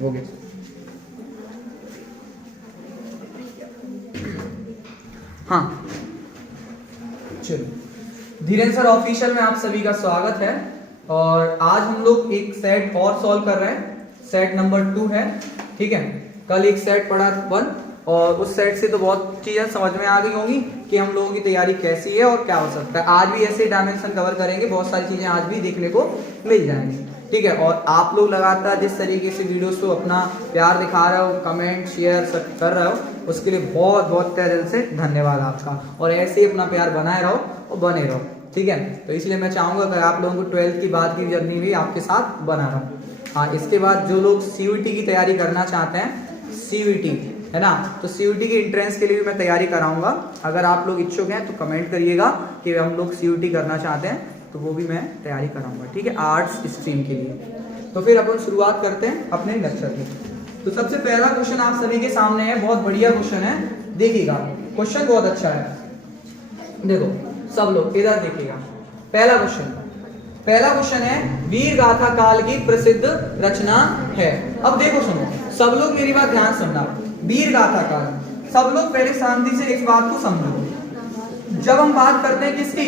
हो गया। हाँ चलो, धीरेन्द्र सर ऑफिशियल में आप सभी का स्वागत है। और आज हम लोग एक सेट और सॉल्व कर रहे हैं, सेट नंबर 2 है, ठीक है। कल एक सेट पढ़ा 1 और उस सेट से तो बहुत चीजें समझ में आ गई होंगी कि हम लोगों की तैयारी कैसी है और क्या हो सकता है। आज भी ऐसे डायमेंशन कवर करेंगे, बहुत सारी चीजें आज भी देखने को मिल जाएंगी, ठीक है। और आप लोग लगातार जिस तरीके से वीडियोस को अपना प्यार दिखा रहे हो, कमेंट शेयर सब कर रहे हो, उसके लिए बहुत बहुत तहे दिल से धन्यवाद आपका। और ऐसे ही अपना प्यार बनाए रहो और बने रहो, ठीक है। तो इसलिए मैं चाहूंगा कि आप लोगों को 12th की बाद की जर्नी भी आपके साथ बना रहा। हाँ, इसके बाद जो लोग CUET की तैयारी करना चाहते हैं, CUET है ना, तो CUET की एंट्रेंस के लिए भी मैं तैयारी कराऊंगा। अगर आप लोग इच्छुक हैं तो कमेंट करिएगा कि हम लोग CUET करना चाहते हैं, तो वो भी मैं तैयारी कराऊंगा, ठीक है, आर्ट्स स्ट्रीम के लिए। तो फिर अपन शुरुआत करते हैं अपने लेक्चर की। तो सबसे पहला क्वेश्चन आप सभी के सामने है, बहुत बढ़िया क्वेश्चन है, देखिएगा क्वेश्चन बहुत अच्छा है। देखो सब लोग इधर देखिएगा। पहला क्वेश्चन है, वीर गाथा काल की प्रसिद्ध रचना है। अब देखो सुनो, सब लोग मेरी बात ध्यान सुनना। वीर गाथा काल, सब लोग पहले शांति से इस बात को समझो। जब हम बात करते हैं किसकी,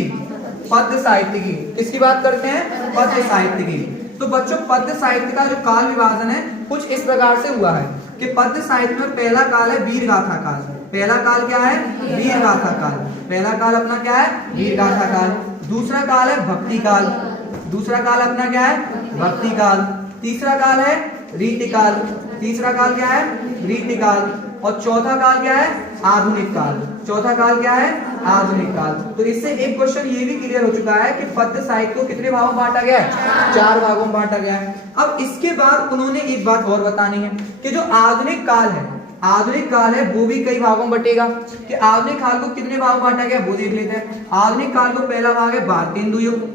पद्य साहित्य की, किसकी बात करते हैं, पद्य साहित्य की। तो बच्चों पद्य साहित्य का जो काल विभाजन है कुछ इस प्रकार से हुआ है कि पद्य साहित्य में पहला काल है वीर गाथा काल। पहला काल क्या है, वीर गाथा काल। पहला काल अपना क्या है, वीर गाथा काल। दूसरा काल है भक्ति काल। दूसरा काल अपना क्या है, भक्ति काल। तीसरा काल है रीति काल। तीसरा काल क्या है, रीति काल। और चौथा काल क्या है, आधुनिक काल। चौथा काल क्या है, आधुनिक काल। तो इससे एक क्वेश्चन ये भी क्लियर हो चुका है कि पद्य साहित्य को कितने भागों में बांटा गया है, 4 भागों में बांटा गया है। अब इसके बाद उन्होंने एक बात और बतानी है कि जो आधुनिक काल है, आधुनिक काल है वो भी कई भागों में बटेगा। कि आधुनिक काल को कितने भागों में बांटा गया वो देख लेते हैं। आधुनिक काल को पहला भाग है भारतेंदु युग।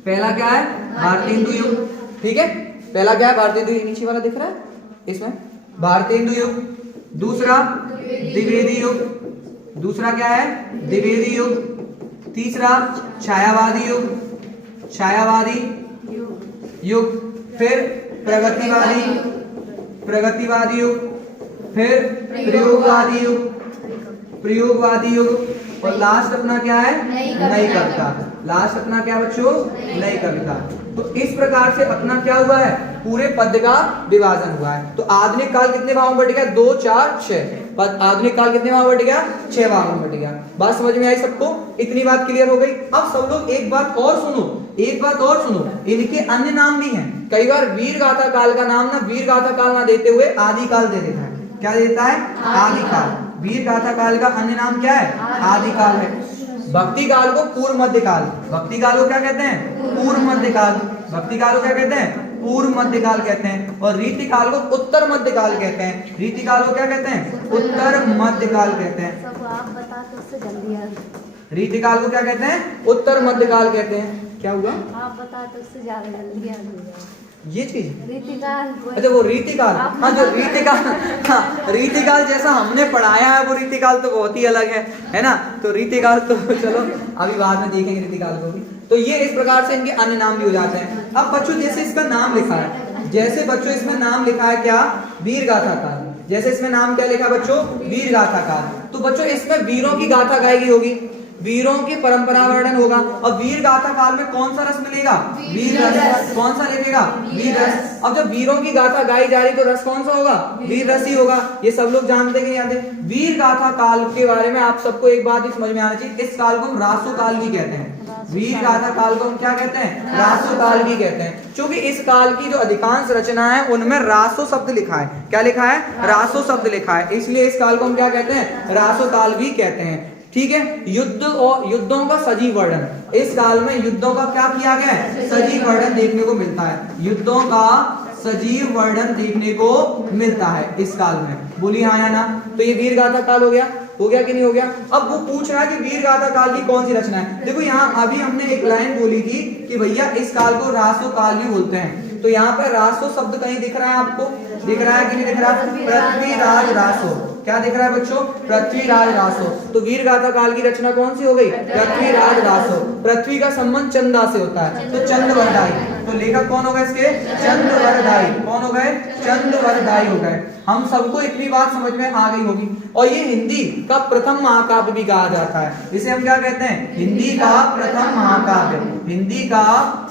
पहला क्या है, भारतेंदु युग, ठीक है। पहला क्या है, भारतेंदु युग, नीचे वाला दिख रहा है इसमें, भारतेंदु युग। दूसरा द्विवेदी युग। दूसरा क्या है, द्विवेदी युग। तीसरा छायावादी युग, छायावादी युग। फिर प्रगतिवादी, प्रगतिवादी युग। फिर प्रयोगवादी युग, प्रयोगवादी युग। और लास्ट अपना क्या है, नई कविता। लास्ट अपना क्या बच्चों, नई कविता। तो इस प्रकार से अपना क्या हुआ है, पूरे पद्य का विभाजन हुआ है। तो आधुनिक काल कितने भागों में बट गया, 2 4 6। आधुनिक काल कितने भागों में बट गया, 6 भागों में बट गया। बात समझ में आई सबको, इतनी बात क्लियर हो गई। अब सब लोग एक बात और सुनो, एक बात और सुनो, इनके अन्य नाम भी हैं। कई बार वीर गाथा काल का नाम ना वीर गाथा काल ना देते हुए आदि काल दे देता है। क्या देता है, आदि काल। वीर गाथा काल का अन्य नाम क्या है, आदि काल है। भक्ति काल को पूर्व मध्य काल, भक्ति काल को क्या कहते हैं, पूर्व मध्य काल। भक्ति काल को क्या कहते हैं, पूर्व मध्य काल कहते हैं। और रीति काल को उत्तर मध्य काल कहते हैं। रीति काल को क्या कहते हैं, उत्तर मध्य काल कहते हैं। आप बता तो उससे जल्दी आ गई। रीति काल को क्या कहते हैं, उत्तर मध्य काल कहते हैं। क्या हुआ, आप बता तो उससे ज्यादा जल्दी आ गई ये चीज, रीतिकाल। अच्छा वो रीतिकाल, हाँ जो रीतिकाल, हाँ रीतिकाल जैसा हमने पढ़ाया है वो रीतिकाल तो बहुत ही अलग है ना। तो रीतिकाल तो चलो अभी बाद में देखेंगे रीतिकाल को भी। तो ये इस प्रकार से इनके अन्य नाम भी हो जाते हैं। अब बच्चों जैसे इसका नाम लिखा है, जैसे बच्चों इसमें नाम लिखा है क्या, वीर गाथा काल। जैसे इसमें नाम क्या लिखा बच्चों, वीर गाथा काल। तो बच्चों इसमें वीरों की गाथा गायगी होगी, वीरों की परंपरा वर्णन होगा। और वीर गाथा काल में कौन सा रस मिलेगा, वीर रस। कौन सा लिखेगा, वीर रस। अब जब वीरों की गाथा गाई जा रही तो रस कौन सा होगा, वीर रस ही होगा। ये सब लोग जानते हैं, याद है। वीर गाथा काल के बारे में आप सबको एक बात ही समझ में आना चाहिए, इस काल को हम रासो काल भी कहते हैं। वीर गाथा काल को हम क्या कहते हैं, रासो काल भी कहते हैं। क्योंकि इस काल की जो अधिकांश रचना है उनमें रासो शब्द लिखा है। क्या लिखा है, रासो शब्द लिखा है, इसलिए इस काल को हम क्या कहते हैं, रासो काल भी कहते हैं, ठीक है। युद्ध और युद्धों का सजीव वर्णन, इस काल में युद्धों का क्या किया गया है, सजीव वर्णन देखने को मिलता है। युद्धों का सजीव वर्णन देखने को मिलता है इस काल में। बोलिए हाँ या ना। तो ये वीर गाथा काल हो गया कि नहीं हो गया। अब वो पूछ रहा है कि वीर गाथा काल की कौन सी रचना है। देखो यहाँ अभी हमने एक लाइन बोली थी कि भैया इस काल को रासो काल भी बोलते हैं। तो यहाँ पर रासो शब्द कहीं दिख रहा है आपको, दिख रहा है कि नहीं दिख रहा, पृथ्वीराज रासो। क्या दिख रहा है बच्चों, पृथ्वीराज रासो। तो वीर गाथा काल की रचना कौन सी हो गई, पृथ्वीराज रासो। पृथ्वी का संबंध चंदा से होता है, तो चंद्रवरदाई। तो लेखक कौन होगा इसके, चंद्रवरदाई। कौन होगा चंद वरदाई हो गए। हम सबको इतनी बात समझ में आ गई होगी। और ये हिंदी का प्रथम महाकाव्य भी कहा जाता है। इसे हम क्या कहते हैं? हिंदी का प्रथम महाकाव्य। हिंदी का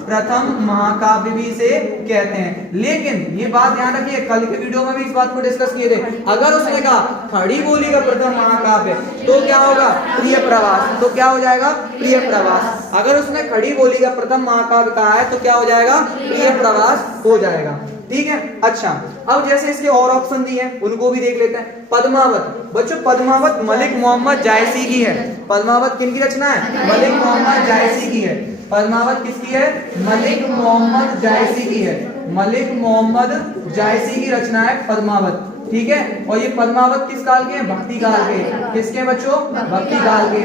प्रथम महाकाव्य भी इसे कहते हैं। लेकिन ये बात ध्यान रखिए, कल के वीडियो में भी इस बात को डिस्कस किए थे। अगर उसने कहा खड़ी बोली का प्रथम महाकाव्य तो क्या होगा? प्रिय प्रवास। तो क्या हो जाएगा? प्रिय प्रवास। अगर उसने खड़ी बोली का प्रथम महाकाव्य कहा है तो क्या हो जाएगा? प्रिय प्रवास हो जाएगा। ठीक है। अच्छा, अब जैसे इसके और ऑप्शन दिए हैं उनको भी देख लेते हैं। पद्मावत, बच्चों पद्मावत मलिक मोहम्मद जायसी की है। पद्मावत किनकी रचना है? मलिक मोहम्मद जायसी की है। पद्मावत किसकी है? मलिक मोहम्मद जायसी की है। मलिक मोहम्मद जायसी की रचना है पद्मावत। ठीक है। और ये पद्मावत किस काल के हैं? भक्ति काल के। किसके बच्चों? भक्ति काल के।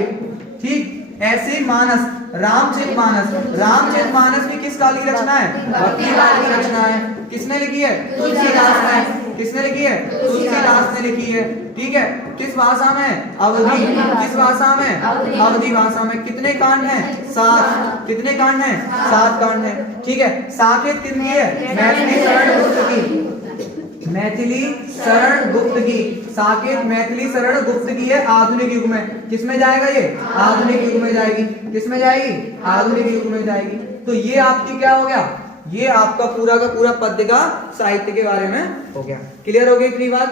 ठीक। ऐसे मानस, रामचरितमानस, रामचरितमानस भी किस काल की रचना है? भक्ति काल की रचना है। किसने लिखी है? तुलसीदास ने। किसने लिखी है? तुलसीदास ने लिखी है। ठीक है। किस भाषा में? अवधी। किस भाषा में? अवधी भाषा में। कितने कांड हैं? 7। कितने कांड हैं? 7 कांड हैं। ठीक है। साकेत कितनी है? मैथिली शरण गुप्त की। मैथिली शरण गुप्त की। साकेत मैथिली शरण गुप्त की है आधुनिक युग में। किसमें जाएगा ये? आधुनिक युग में जाएगी। किसमें जाएगी? आधुनिक युग में जाएगी। तो ये आपकी क्या हो गया? ये आपका पूरा का पूरा पद्य का साहित्य के बारे में हो गया। क्लियर हो गई इतनी बात?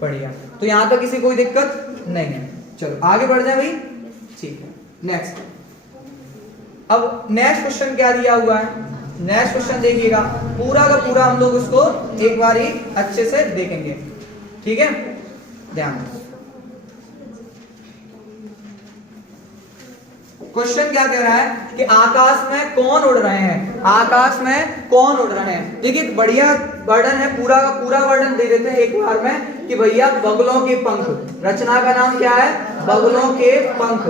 बढ़िया। तो यहां तक किसी कोई दिक्कत नहीं है। चलो आगे बढ़ जाए भाई। ठीक है। नेक्स्ट, अब नेक्स्ट क्वेश्चन क्या दिया हुआ है? नेक्स्ट क्वेश्चन देखिएगा, पूरा का पूरा हम लोग उसको एक बार ही अच्छे से देखेंगे। ठीक है, ध्यान। क्वेश्चन क्या कह रहा है कि आकाश में कौन उड़ रहे हैं? आकाश में कौन उड़ रहे हैं? देखिए बढ़िया वर्णन है, पूरा का पूरा वर्णन दे देते हैं एक बार में कि भैया बगुलों के पंख। रचना का नाम क्या है? बगुलों के पंख।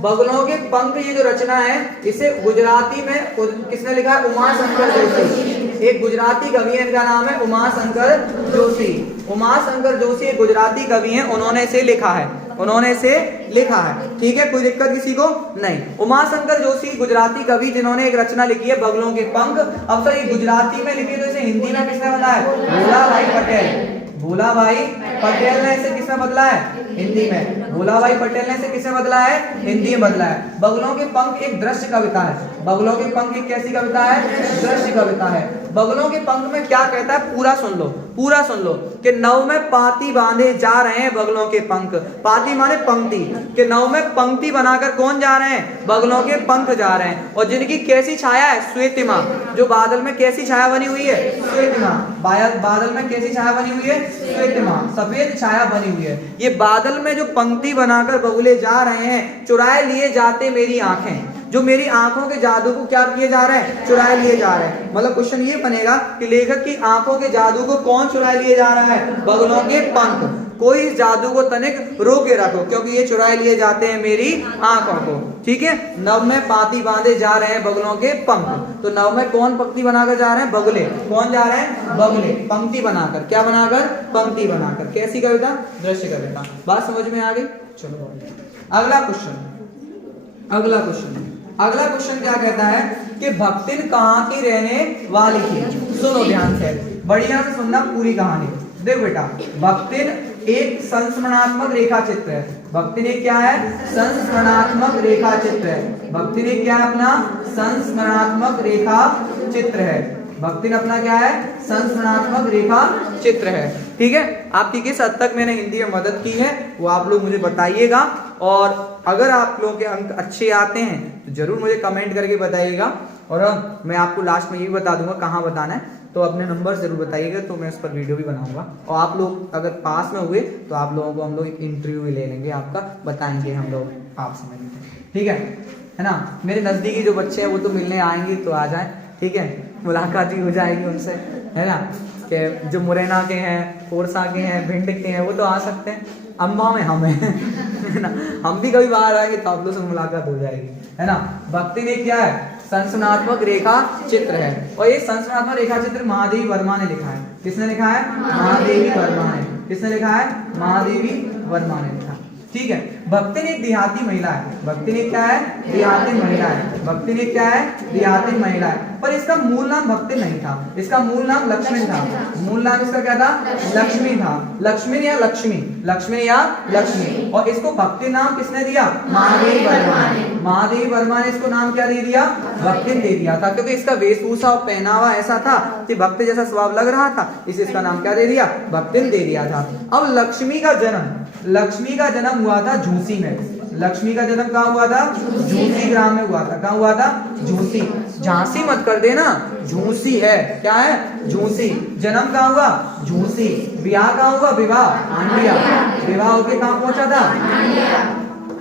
बगुलों के पंख ये जो रचना है इसे गुजराती में किसने लिखा है? उमाशंकर जोशी। एक गुजराती कवि है, इनका नाम है उमाशंकर जोशी। उमाशंकर जोशी एक गुजराती कवि हैं, उन्होंने इसे लिखा है। उन्होंने इसे लिखा है। ठीक है, कोई दिक्कत किसी को नहीं। उमाशंकर जोशी गुजराती कवि जिन्होंने एक रचना लिखी है बगुलों के पंख। अब सर ये गुजराती में लिखी तो इसे हिंदी में किसने बदला है? भोला भाई पटेल। भोला भाई पटेल ने इसे किसमें बदला है? हिंदी में। भोला भाई पटेल ने इसे किसमें बदला है? हिंदी में बदला है। बगुलों के पंख एक दृश्य कविता है। बगुलों के पंख एक कैसी कविता है? दृश्य कविता है। बगुलों के पंख में क्या कहता है? पूरा सुन लो, पूरा सुन लो कि नव में पाती बांधे जा रहे हैं बगुलों के पंख। पाती माने पंक्ति, कि नव में पंक्ति बनाकर कौन जा रहे हैं? बगुलों के पंख जा रहे हैं। और जिनकी कैसी छाया है? श्वेतिमा। जो बादल में कैसी छाया बनी हुई है? श्वेतिमा। बादल में कैसी छाया बनी हुई है? श्वेतिमा, सफेद छाया बनी हुई है। ये बादल में जो पंक्ति बनाकर बगुले जा रहे हैं, चुराए लिए जाते मेरी आंखें। जो मेरी आंखों के जादू को क्या किए जा रहे हैं? चुराए लिए जा रहे हैं। मतलब क्वेश्चन ये बनेगा कि लेखक की आंखों के जादू को कौन चुराए लिए जा रहा है? बगुलों के पंख। कोई इस जादू को तनिक रोक के रखो, क्योंकि ये चुराए लिए जाते हैं मेरी आंखों को। ठीक है। नव में पाती बांधे जा रहे हैं बगुलों के पंख। तो नव में कौन पंक्ति बनाकर जा रहे हैं? बगुले। कौन जा रहे हैं? बगुले। पंक्ति बनाकर, क्या बनाकर? पंक्ति बनाकर। कैसी कविता? दृश्य कविता। बात समझ में आ गई? चलो अगला क्वेश्चन। अगला क्वेश्चन क्या कहता है कि भक्तिन कहाँ की रहने वाली थी? सुनो ध्यान से, बढ़िया से सुनना पूरी कहानी। देख बेटा, भक्तिन एक संस्मरणात्मक रेखा चित्र है। भक्तिन एक क्या है? संस्मरणात्मक रेखा चित्र है। भक्तिन एक क्या है? अपना संस्मरणात्मक रेखा चित्र है। भक्तिन अपना क्या है? संस्मरणात्मक रेखा चित्र है। ठीक है। आपकी किस हद तक मैंने हिंदी में मदद की है वो आप लोग मुझे बताइएगा। और अगर आप लोगों के अंक अच्छे आते हैं तो जरूर मुझे कमेंट करके बताइएगा। और मैं आपको लास्ट में ये भी बता दूंगा कहाँ बताना है, तो अपने नंबर जरूर बताइएगा, तो मैं उस पर वीडियो भी बनाऊंगा। और आप लोग अगर पास में हुए तो आप लोगों को हम लोग एक इंटरव्यू भी ले लेंगे, आपका बताएंगे हम लोग आप समझेंगे। ठीक है ना। मेरे नज़दीकी जो बच्चे हैं वो तो मिलने आएंगे तो आ जाएं। ठीक है, मुलाकात भी हो जाएगी उनसे, है ना। कि जो मुरैना के हैं, कोरसा के हैं, भिंड के हैं, वो तो आ सकते हैं। अम्बा में हम हैं, है ना। हम भी कभी बाहर आएंगे तो आप लोग से मुलाकात हो जाएगी, है ना। भक्ति ने क्या है? संस्मरणात्मक रेखा चित्र है। और ये संस्मरणात्मक रेखा चित्र महादेवी वर्मा ने लिखा है। किसने लिखा है? महादेवी वर्मा ने। किसने लिखा है? महादेवी वर्मा ने लिखा। ठीक है। भक्तिन एक देहाती महिला है। भक्तिन एक क्या है? देहाती महिला है। भक्तिन एक क्या है? देहाती महिला है। पर इसका मूल नाम भक्तिन नहीं था, इसका मूल नाम लक्ष्मण था। मूल नाम इसका क्या था? लक्ष्मी था। लक्ष्मण या लक्ष्मी, लक्ष्मण या लक्ष्मी। और इसको भक्ति नाम किसने दिया? महादेवी वर्मा ने। महादेवी वर्मा ने इसको नाम क्या दे दिया? भक्तिन दे दिया था, क्योंकि इसका वेशभूषा और पहनावा ऐसा था कि भक्ति जैसा स्वभाव लग रहा था, इसे इसका नाम क्या दे दिया? भक्तिन दे दिया था। अब लक्ष्मी का जन्म हुआ था झूसी में। लक्ष्मी का जन्म कहाँ हुआ था? झूसी ग्राम में हुआ था। कहाँ हुआ था? झूसी। झांसी मत कर देना, झूसी है। क्या है? झूसी। जन्म कहाँ हुआ? झूसी। विवाह कहाँ हुआ? विवाह हांडिया। विवाह होके कहाँ पहुंचा था?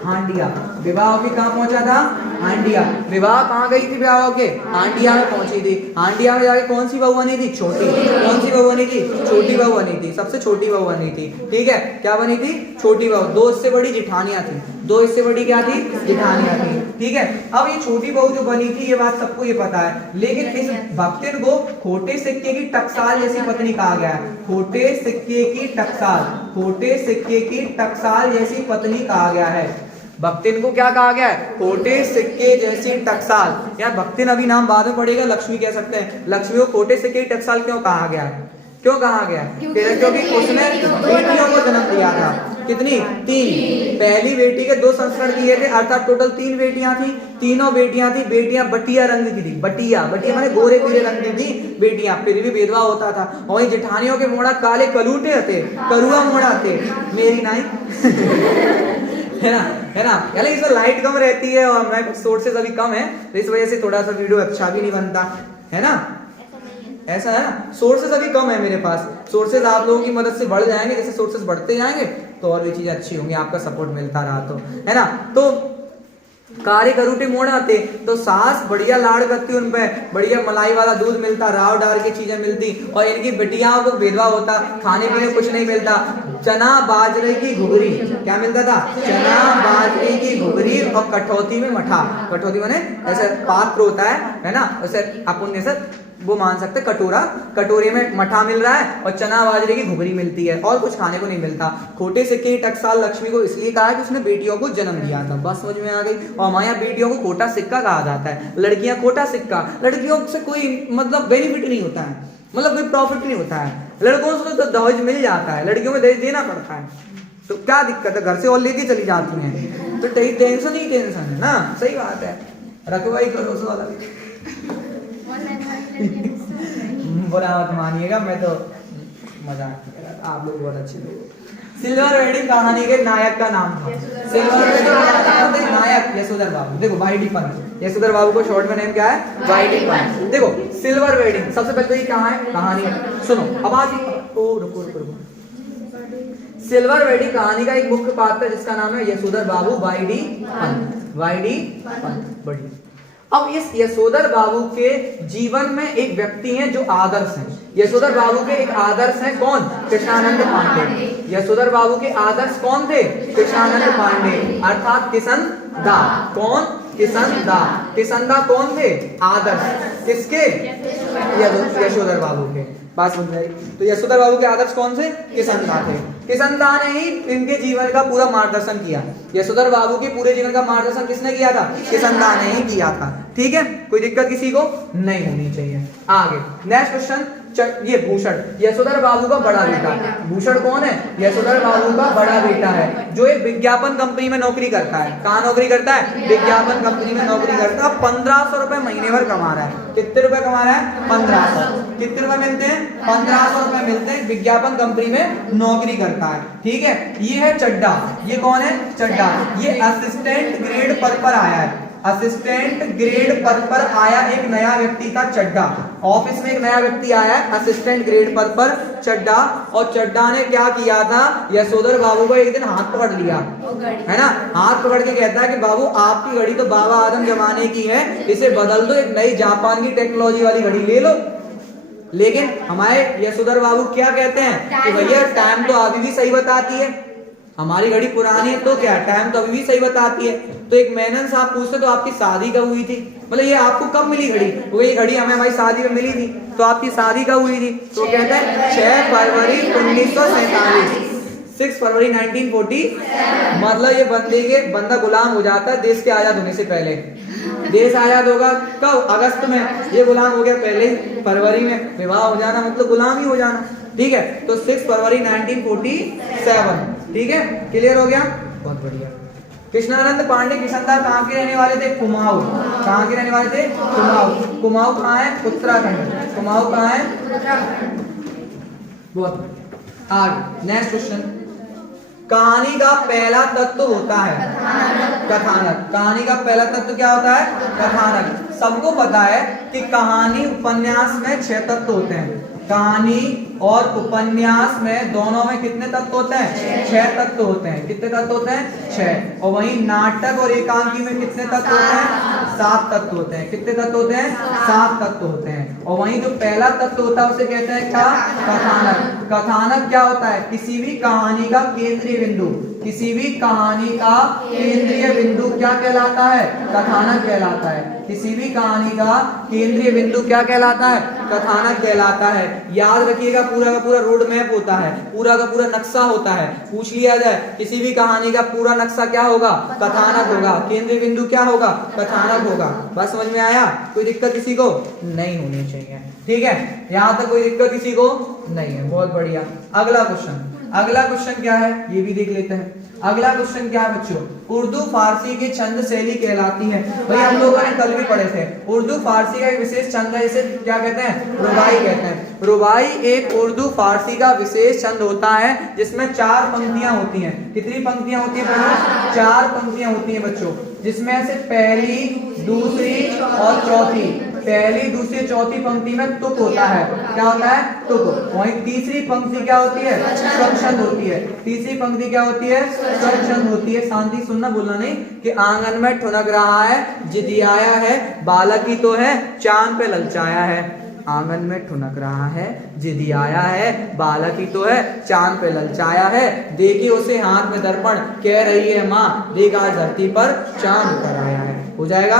हांडिया। विवाह होके कहाँ पहुंचा था? हांडिया। विवाह कहाँ गई थी? विवाह होके हांडिया में पहुंची थी। हांडिया में जाके कौन सी बहू बनी थी? छोटी। कौन सी बहू बनी थी? छोटी बहू बनी थी, सबसे छोटी बहू बनी थी। ठीक है, क्या बनी थी? छोटी बहू। दो इससे बड़ी जिठानियां थी, दो इससे बड़ी क्या थी? जिठानियां थी। ठीक है, अब ये छोटी बहू जो बनी थी, ये बात सबको ये पता है, लेकिन इस भक्तिन को खोटे सिक्के की टकसाल जैसी पत्नी कहा गया है। खोटे सिक्के की टकसाल, खोटे सिक्के की टकसाल जैसी पत्नी कहा गया है। भक्तिन को क्या कहा गया है? खोटे सिक्के जैसी टकसाल। यार भक्तिन अभी नाम बाद में पड़ेगा, लक्ष्मी कह सकते हैं। लक्ष्मी को खोटे सिक्के की टकसाल क्यों कहा गया है? क्यों कहा गया? क्योंकि उसने बेटियों को जन्म दिया था। कितनी? 3। पहली बेटी के 2 संस्करण किए थे, अर्थात टोटल 3 बेटियां थी। तीनों बेटियां थी, बेटियां बटिया रंग की थी। बटिया माने गोरे पीले रंग की थी बेटियां, फिर भी भेदभाव होता था। और वही जेठानियों के मोड़ा काले कलूटे थे, करुआ मोड़ा थे। मेरी नाई है ना। यानी इसमें लाइट कम रहती है और मैं सोर्सेज अभी कम है, तो इस वजह से थोड़ा सा वीडियो अच्छा भी नहीं बनता है ना। ऐसा है ना, सोर्सेज अभी कम है मेरे पास। सोर्सेज आप लोगों की मदद से बढ़ जाएंगे, जैसे सोर्सेज बढ़ते जाएंगे तो और भी चीजें अच्छी होंगी, आपका सपोर्ट मिलता रहा तो, है ना। तो कारे करूटे मोड़ आते तो सास बढ़िया लाड़ करती उन पे, बढ़िया मलाई वाला दूध मिलता, राव डार की चीजें मिलती, और इनकी बिटियाओं को भेदभाव होता, खाने पीने कुछ नहीं मिलता। चना बाजरे की घुघरी, क्या मिलता था? चना बाजरे की घुघरी और कठौती में मठा। कठौती माने ऐसे पात्र होता है ना, वैसे अपन जैसे वो मान सकते, कटोरा, कटोरे में मठा मिल रहा है और चना बाजरे की घुघरी मिलती है, और कुछ खाने को नहीं मिलता। खोटे सिक्के की टकसाल लक्ष्मी को इसलिए कहा कि उसने बेटियों को जन्म दिया था। बस समझ में आ गई। और हमारे यहाँ बेटियों को खोटा सिक्का कहा जाता है, लड़कियां खोटा सिक्का। लड़कियों से कोई मतलब बेनिफिट नहीं होता है, मतलब कोई प्रॉफिट नहीं होता है। लड़कों से तो दहेज मिल जाता है, लड़कियों में दहेज देना पड़ता है। तो क्या दिक्कत है? घर से और लेके चली जाती हैं, तो टेंशन ही टेंशन है ना। सही बात है, रखवाई करो सो वाला। बुरा मत मानिएगा, मैं तो मजाक कर रहा था, आप लोग बहुत अच्छे लोग। सिल्वर वेडिंग कहानी के नायक का नाम था, सिल्वर वेडिंग कहानी के नायक यशोधर बाबू। देखो वाईडी पंत, यशोधर बाबू को शॉर्ट में नेम क्या है? वाईडी पंत। देखो सिल्वर वेडिंग, सबसे पहले तो ये कहाँ है कहानी, सुनो अब आज। रुको। सिल्वर वेडिंग कहानी का एक मुख्य पात्र है जिसका नाम है यशोधर बाबू वाईडी पंत। वाईडी पंत, बढ़िया। अब इस यशोधर बाबू के जीवन में एक व्यक्ति हैं जो आदर्श हैं। यशोधर बाबू के एक आदर्श हैं, कौन? कृष्णानंद पांडे। यशोधर बाबू के आदर्श कौन थे? कृष्णानंद पांडे, अर्थात किशन दा। कौन? किशन दा। किशन दा कौन थे? आदर्श किसके? यशोधर बाबू के। बात समझ आई? तो यशोधर बाबू के आदर्श कौन से? किशन दा थे। किशन दा ने ही इनके जीवन का पूरा मार्गदर्शन किया। यशोधर बाबू के पूरे जीवन का मार्गदर्शन किसने किया था? किशन दा ने ही किया था। ठीक है, कोई दिक्कत किसी को नहीं होनी चाहिए। आगे नेक्स्ट क्वेश्चन, ये भूषण यशोधर बाबू का बड़ा बेटा। भूषण कौन है? यशोधर बाबू का बड़ा बेटा है, जो एक विज्ञापन कंपनी में नौकरी करता है। कहाँ नौकरी करता है? विज्ञापन कंपनी में नौकरी करता है। 1500 रुपए महीने भर कमा रहा है। कितने रुपए कमा रहा है? 1500। कितने रुपए मिलते हैं? 1500 रुपए मिलते हैं। विज्ञापन कंपनी में नौकरी करता है। ठीक है, ये है चड्डा। ये कौन है? चड्डा। ये असिस्टेंट ग्रेड पद पर आया है। असिस्टेंट ग्रेड पद पर आया एक नया व्यक्ति था चड्डा। ऑफिस में एक नया व्यक्ति आया है असिस्टेंट ग्रेड पद पर, चड्डा। और चड्डा ने क्या किया था? यशोधर बाबू को एक दिन हाथ पकड़ लिया, है ना। हाथ पकड़ के कहता है कि बाबू आपकी घड़ी तो बाबा आदम जमाने की है, इसे बदल दो, एक नई जापान की टेक्नोलॉजी वाली घड़ी ले लो। लेकिन हमारे यशोधर बाबू क्या कहते हैं कि भैया टाइम तो अभी भी सही बताती है, हमारी घड़ी पुरानी है तो क्या, टाइम तो अभी भी सही बताती है। तो एक मेनन साहब पूछते तो आपकी शादी कब हुई थी? मतलब ये आपको कब मिली घड़ी? वो ये घड़ी हमें हमारी शादी में मिली थी, तो आपकी शादी कब हुई थी? तो कहते हैं 6 फरवरी 1947, 6 फरवरी 1940। मतलब ये बंदा गुलाम हो जाता है देश के आजाद होने से पहले। देश आजाद होगा कब? अगस्त में। ये गुलाम हो गया पहले ही। फरवरी में विवाह हो जाना मतलब गुलाम ही हो जाना। ठीक है, तो 6 फरवरी 1947। ठीक है, क्लियर हो गया, बहुत बढ़िया। कृष्णानंद पांडे किशनदास कहाँ के रहने वाले थे? कुमाऊं। कहाँ के रहने वाले थे? कुमाऊं। कुमाऊं कहाँ है? उत्तराखंड। कुमाऊं कहाँ है? बहुत बढ़िया। आगे नेक्स्ट क्वेश्चन। कहानी का पहला तत्व होता है कथानक। कहानी का पहला तत्व क्या होता है? कथानक। सबको पता है कि कहानी उपन्यास में 6 तत्व होते हैं। कहानी और उपन्यास में दोनों में कितने तत्व होते हैं? 6 तत्व होते हैं। कितने तत्व होते हैं? 6। और वहीं नाटक और एकांकी में कितने तत्व होते हैं? 7 तत्व होते हैं। कितने तत्व होते हैं? 7 तत्व होते हैं। और वहीं जो पहला तत्व होता है उसे कहते हैं क्या? कथानक। कथानक क्या होता है? किसी भी कहानी का केंद्रीय बिंदु। किसी भी कहानी का केंद्रीय बिंदु क्या कहलाता है? कथानक कहलाता है। किसी भी कहानी का केंद्रीय बिंदु क्या कहलाता है? कथानक कहलाता है। याद रखिएगा, पूरा का पूरा रोड मैप होता है, पूरा का पूरा नक्शा होता है। पूछ लिया जाए किसी भी कहानी का पूरा नक्शा क्या होगा? कथानक होगा। केंद्रीय बिंदु क्या होगा? कथानक होगा। बस समझ में आया? कोई दिक्कत किसी को नहीं होनी चाहिए। ठीक है, यहाँ तक कोई दिक्कत किसी को नहीं है, बहुत बढ़िया। अगला क्वेश्चन। अगला क्वेश्चन क्या है ये भी देख लेते हैं। अगला क्वेश्चन क्या है बच्चों? उर्दू फारसी की छंद शैली कहलाती है। भाई हम लोगों ने कल भी पढ़े थे, उर्दू फारसी का एक विशेष छंद है, इसे क्या कहते हैं? रुबाई कहते हैं। रुबाई एक उर्दू फारसी का विशेष छंद होता है जिसमें 4 पंक्तियां होती हैं। कितनी पंक्तियां होती हैं? 4 पंक्तियां होती हैं बच्चों, जिसमें से पहली, दूसरी और चौथी, पहली, दूसरी, चौथी पंक्ति में तुक होता है। क्या होता है? तुक। वहीं तीसरी पंक्ति क्या होती है? स्वरछंद होती है। तीसरी पंक्ति क्या होती है? स्वरछंद होती है। शांति सुनना, बोलना नहीं। कि आंगन में ठुनक रहा है, जिदी आया है, बालक ही तो है, चांद पे ललचाया है। आंगन में ठुनक रहा है, जिदी आया है, बालक ही तो है, चांद पे ललचाया है। देखिए उसे हाथ में दर्पण, कह रही है माँ, देख आज धरती पर चांद उतर आया है। हो जाएगा?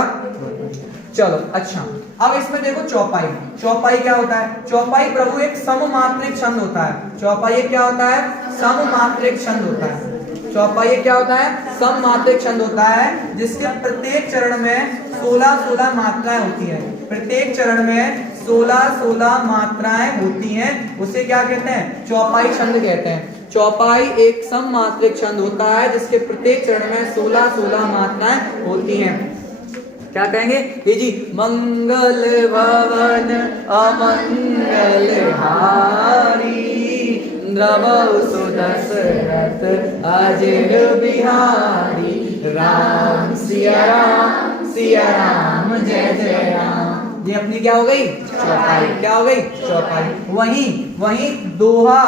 चलो अच्छा, अब इसमें देखो चौपाई। चौपाई क्या होता है? चौपाई प्रभु एक सममात्रिक छंद होता है। चौपाई क्या होता है? सममात्रिक छंद होता है। चौपाई क्या होता है? सममात्रिक छंद होता है, जिसके प्रत्येक चरण में 16-16 मात्राएं होती है। प्रत्येक चरण में 16-16 मात्राएं होती हैं। उसे क्या कहते हैं? चौपाई छंद कहते हैं। चौपाई एक सममात्रिक छंद होता है जिसके प्रत्येक चरण में 16-16 मात्राएं होती हैं। क्या कहेंगे? ये जी, मंगल भवन अमंगल हारी, द्रवहु सुदशरथ अजिर बिहारी, राम सिया राम जय जय राम। ये अपनी क्या हो गई? चौपाई। क्या हो गई? चौपाई। वहीं दोहा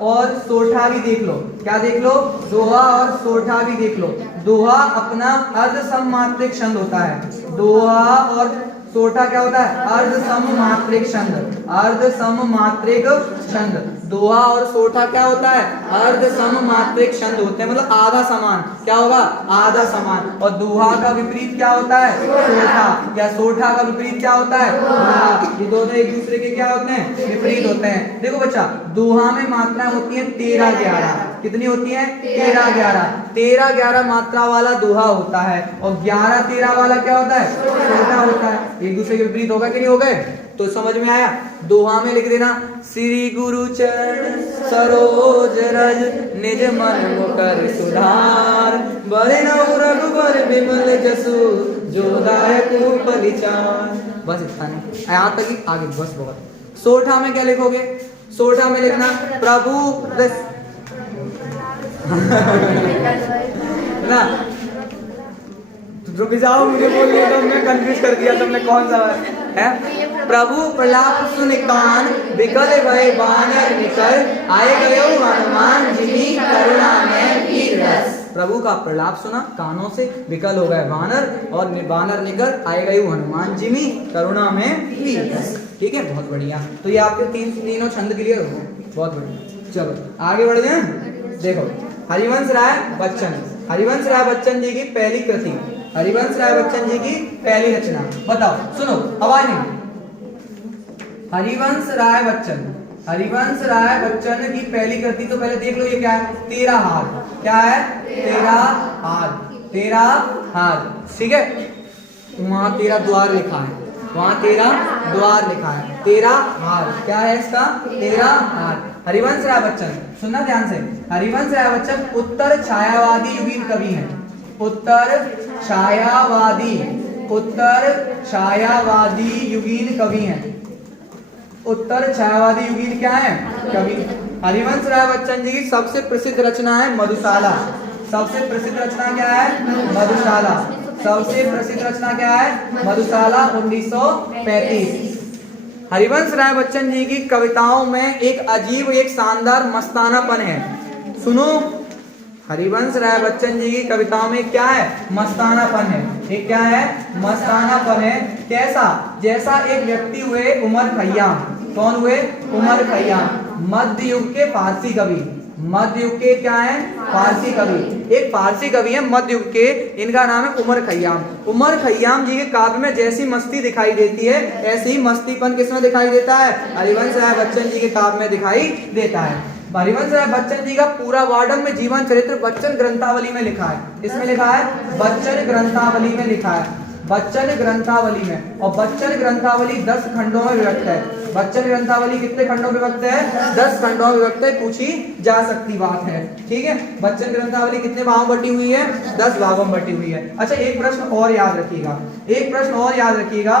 और सोठा भी देख लो। क्या देख लो? दोहा और सोठा भी देख लो। दोहा अपना अर्ध सममात्रिक छंद होता है। दोहा और सोठा क्या होता है? अर्ध सममात्रिक छंद। अर्ध सममात्रिक छंद। दोहा और सोठा क्या होता है? अर्ध सममात्रिक छंद होते हैं, मतलब आधा समान। क्या होगा? आधा समान। और दोहा का विपरीत क्या होता है? सोठा। या सोठा का विपरीत क्या होता है? दोहा। ये दोनों एक दूसरे के क्या होते हैं? विपरीत होते हैं। देखो बच्चा, दोहा में मात्राएं होती हैं 13-11। कितनी होती है? 13-11। 13-11 मात्रा वाला दोहा होता है और 11-13 वाला क्या होता है? सोठा होता है। एक दूसरे के विपरीत होगा कि नहीं हो गए? तो समझ में आया? दोहा में लिख देना, श्री गुरु चरण सरोज रज, निज मन मुकर सुधार, बरनउँ रघुबर बिमल जसु, जो दायक परिचार। बस इतना नहीं, यहाँ तक ही, आगे बस बहुत। सोठा में क्या लिखोगे? सोठा में लिखना प्रभु ना, रुक जाओ, मुझे बोलिए तो मैं कंफ्यूज कर दिया तुमने, कौन सा है? प्रभु प्रलाप सुन कान, बिकल भय बानर निकल, आए गयो हनुमान जिनी करुणा में वीर रस। प्रभु का प्रलाप सुना, कानों से विकल हो गए वानर, और वानर निकल आए गए हनुमान जी में करुणा में वीर रस। ठीक है, बहुत बढ़िया। तो ये आपके तीनों छंद क्लियर हो गए, बहुत बढ़िया। चलो आगे बढ़ जाए। देखो, हरिवंश राय बच्चन, हरिवंश राय बच्चन जी की पहली कृति, हरिवंश राय बच्चन जी की पहली रचना बताओ। सुनो, आवाज नहीं। हरिवंश राय बच्चन, हरिवंश राय बच्चन की पहली कृति तो पहले देख लो, ये क्या है? 13 हाथ। क्या है? 13 हाथ। 13 हाथ। ठीक है, वहां तेरा द्वार लिखा है, वहां तेरा द्वार लिखा है, तेरा हार, क्या है इसका, तेरा हार। हरिवंश राय बच्चन, सुनना ध्यान से, हरिवंश राय बच्चन उत्तर छायावादी युगीन कवि हैं, उत्तर छायावादी, उत्तर छायावादी युगीन कवि हैं, उत्तर छायावादी युगीन क्या है, कवि। हरिवंश राय बच्चन जी की सबसे प्रसिद्ध रचना है मधुशाला, सबसे प्रसिद्ध रचना क्या है, मधुशाला, सबसे प्रसिद्ध रचना क्या है, मधुशाला 1935। हरिवंश राय बच्चन जी की कविताओं में एक अजीब, एक शानदार मस्तानापन है, सुनो। हरिवंश राय बच्चन जी की कविताओं में क्या है, मस्तानापन है, एक क्या है, मस्तानापन है। कैसा, जैसा एक व्यक्ति हुए उमर खैयाम, कौन हुए, उमर खैयाम, मध्य युग के फारसी कवि, मध्य युग के क्या है, फारसी कवि, एक फारसी कवि है मध्य युग के, इनका नाम है उमर खैयाम। उमर खैयाम जी के काव्य में जैसी मस्ती दिखाई देती है, ऐसी ही मस्तीपन किसमें दिखाई देता है, हरिवंश राय बच्चन जी के काव्य में दिखाई देता है। हरिवंश राय बच्चन जी का पूरा वार्डन में जीवन चरित्र बच्चन ग्रंथावली में लिखा है, इसमें लिखा है, बच्चन ग्रंथावली में लिखा है, बच्चन ग्रंथावली में। और बच्चन ग्रंथावली 10 खंडों में विभक्त है, बच्चन ग्रंथावली कितने खंडों में विभक्त है, 10 खंडों में विभक्त है, पूछी जा सकती बात है, ठीक है। बच्चन ग्रंथावली कितने भागों में बटी हुई है, 10 भागों में बटी हुई है। अच्छा, एक प्रश्न और याद रखिएगा, एक प्रश्न और याद रखिएगा,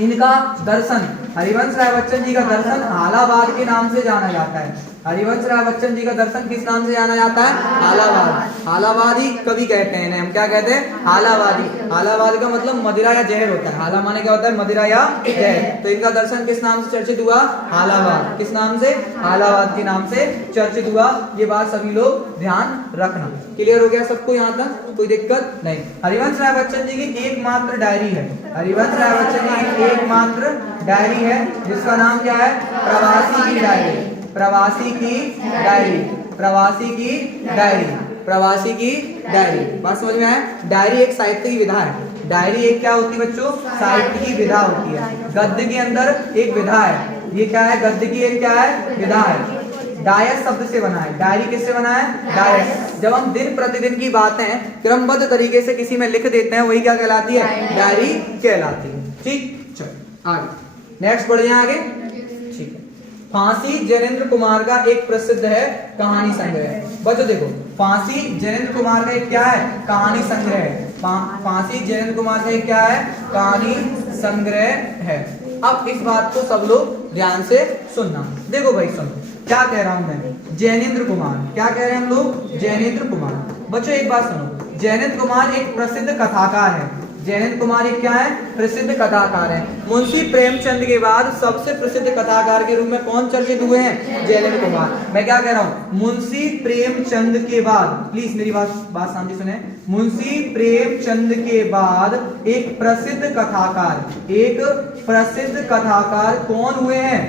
इनका दर्शन, हरिवंश राय बच्चन जी का दर्शन हालावाद के नाम से जाना जाता है, हरिवंश राय बच्चन जी का दर्शन किस नाम से जाना जाता है, हालावाद, हालावादी कवि कहते हैं, हम क्या कहते हैं, हालावादी। हालावाद का मतलब मदिरा या जहर होता है, हाला माने क्या होता है, मदिरा या जहर। तो इनका दर्शन किस नाम से चर्चित हुआ, हालावाद, किस नाम से, हालावाद के नाम से चर्चित हुआ। ये बात सभी लोग ध्यान रखना। क्लियर हो गया सबको, यहाँ तक कोई दिक्कत नहीं। हरिवंश राय बच्चन जी की एकमात्र डायरी है, हरिवंश राय बच्चन जी की एकमात्र डायरी है, जिसका नाम क्या है, प्रवासी की डायरी, प्रवासी की डायरी, प्रवासी की डायरी, प्रवासी की डायरी। बात समझ में आया। डायरी एक साहित्य की विधा है, डायरी एक क्या होती है बच्चों, साहित्य की विधा होती है। गद्य के अंदर एक विधा है, ये क्या है, गद्य की एक क्या है, विधा है। डायस शब्द से बना है, डायरी किससे बना है, डायस। जब हम दिन प्रतिदिन की बातें क्रमबद्ध तरीके से किसी में लिख देते हैं, वही क्या कहलाती है, डायरी कहलाती है। ठीक, चलो आगे नेक्स्ट बढ़ जाए आगे, ठीक है। फांसी जैनेन्द्र कुमार का एक प्रसिद्ध है कहानी संग्रह। बच्चों देखो, फांसी जैनेन्द्र कुमार का एक क्या है, कहानी संग्रह है। फांसी जैनेन्द्र कुमार का एक क्या है, कहानी संग्रह है। अब इस बात को सब लोग ध्यान से सुनना। देखो भाई सुनो, क्या कह रहा हूं मैं, जैनेन्द्र कुमार, क्या कह रहे हैं हम लोग, जैनेन्द्र कुमार। बच्चों एक बात सुनो, जैनेन्द्र कुमार एक प्रसिद्ध कथाकार है, जैनेन्द्र कुमार एक क्या है, प्रसिद्ध कथाकार है। मुंशी प्रेमचंद के बाद सबसे प्रसिद्ध कथाकार के रूप में कौन चर्चित हुए हैं, जैनेन्द्र कुमार। मैं क्या कह रहा हूं, मुंशी प्रेमचंद के बाद, प्लीज मेरी बात शांति सुने, मुंशी प्रेमचंद के बाद एक प्रसिद्ध कथाकार, एक प्रसिद्ध कथाकार कौन हुए हैं,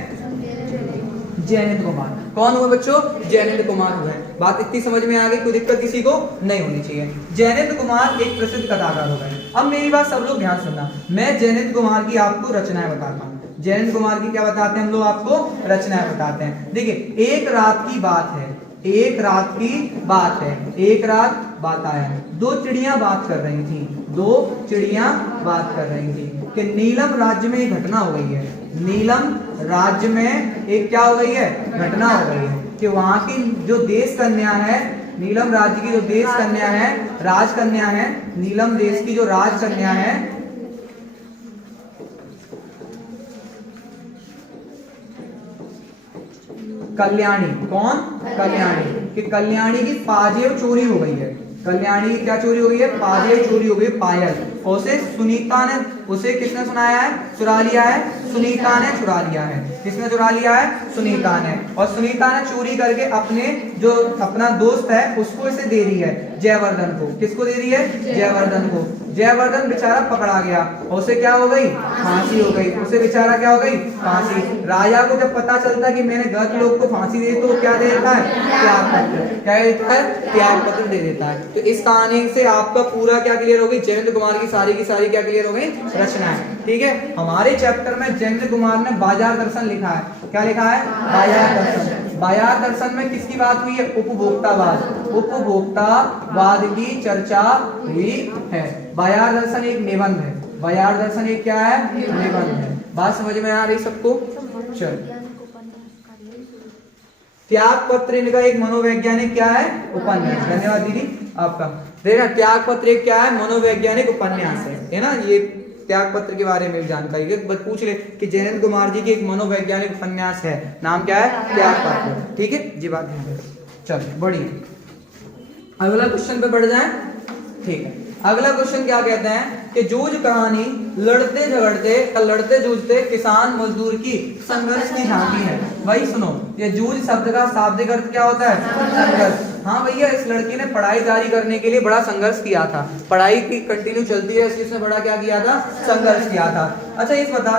जैनेन्द्र कुमार। कौन हुए बच्चों, जैनेन्द्र कुमार हुए। बात इतनी समझ में आ गई, कोई दिक्कत किसी को नहीं होनी चाहिए। जैनेन्द्र कुमार एक प्रसिद्ध कथाकार हो गए। अब मेरी बात सब लोग ध्यान सुनना, मैं जैनेन्द्र कुमार की आपको रचनाएं बताता हूँ। जैनेन्द्र कुमार की क्या बताते हैं हम लोग, आपको रचनाएं बताते हैं। देखिए, एक रात की बात है, एक रात की बात है, एक रात बात आया, दो चिड़ियां बात कर रही थी, दो चिड़ियां बात कर रही थी कि नीलम राज्य में एक घटना हो गई है, नीलम राज्य में एक क्या हो गई है, घटना हो गई है कि वहां की जो देश कन्या है, नीलम राज्य की जो देश कन्या है, राजकन्या है, नीलम देश की जो राजकन्या है, कल्याणी, कौन, कल्याणी, कि कल्याणी की पाजेब चोरी हो गई है, कल्याणी की क्या चोरी हो गई है, पाजेब चोरी हो गई, पायल। और उसे सुनीता ने, उसे किसने सुनाया है, चुरा लिया है, सुनीता ने चुरा लिया है। किसने चुरा लिया है, सुनीता ने। और सुनीता ने चोरी करके अपने जो अपना दोस्त है उसको इसे दे रही है, जयवर्धन को। किसको दे रही है, जयवर्धन को। जयवर्धन बेचारा पकड़ा गया और उसे क्या हो गई, फांसी हो गई, उसे बेचारा क्या हो गई, फांसी। राजा को जब पता चलता कि मैंने गलत लोग को फांसी दे तो क्या दे देता है, त्याग पत्र, क्या देता है, त्याग पत्र दे देता है। तो इस कहानी से आपका पूरा क्या क्लियर हो गई, जैनेन्द्र कुमार की सारी क्या क्लियर हो गई, रचनाएं। ठीक है, हमारे चैप्टर में जैनेन्द्र कुमार ने बाजार दर्शन लिखा है। क्या लिखा है, बाजार दर्शन। बाजार दर्शन में किसकी बात हुई है, उपभोक्तावाद, उपभोक्तावाद की चर्चा हुई है। बाजार दर्शन एक निबंध है, बयार दर्शन एक क्या है, निबंध है। बात समझ में आ रही सबको? चल, त्याग पत्र इनका एक मनोवैज्ञानिक क्या है, उपन्यास। धन्यवाद दीदी आपका। देखना, त्याग पत्र एक क्या है, मनोवैज्ञानिक उपन्यास है ना। ये त्याग पत्र के बारे में जानकारी है, बस पूछ ले कि जयंत कुमार जी की एक मनोवैज्ञानिक उपन्यास है, नाम क्या है, त्याग पत्र। ठीक है जी, बात ध्यान। चल बढ़िया, अगला क्वेश्चन पे बढ़ जाए। ठीक है, अगला क्वेश्चन क्या कहते हैं कि जूझ कहानी लड़ते जूझते किसान मजदूर की संघर्ष की झांकी है। भाई सुनो, ये जूझ शब्द का शाब्दिक अर्थ क्या होता है, संघर्ष। हाँ भैया, इस लड़की ने पढ़ाई जारी करने के लिए बड़ा संघर्ष किया था, पढ़ाई की कंटिन्यू चलती है, इसने बड़ा क्या किया था, संघर्ष किया था। अच्छा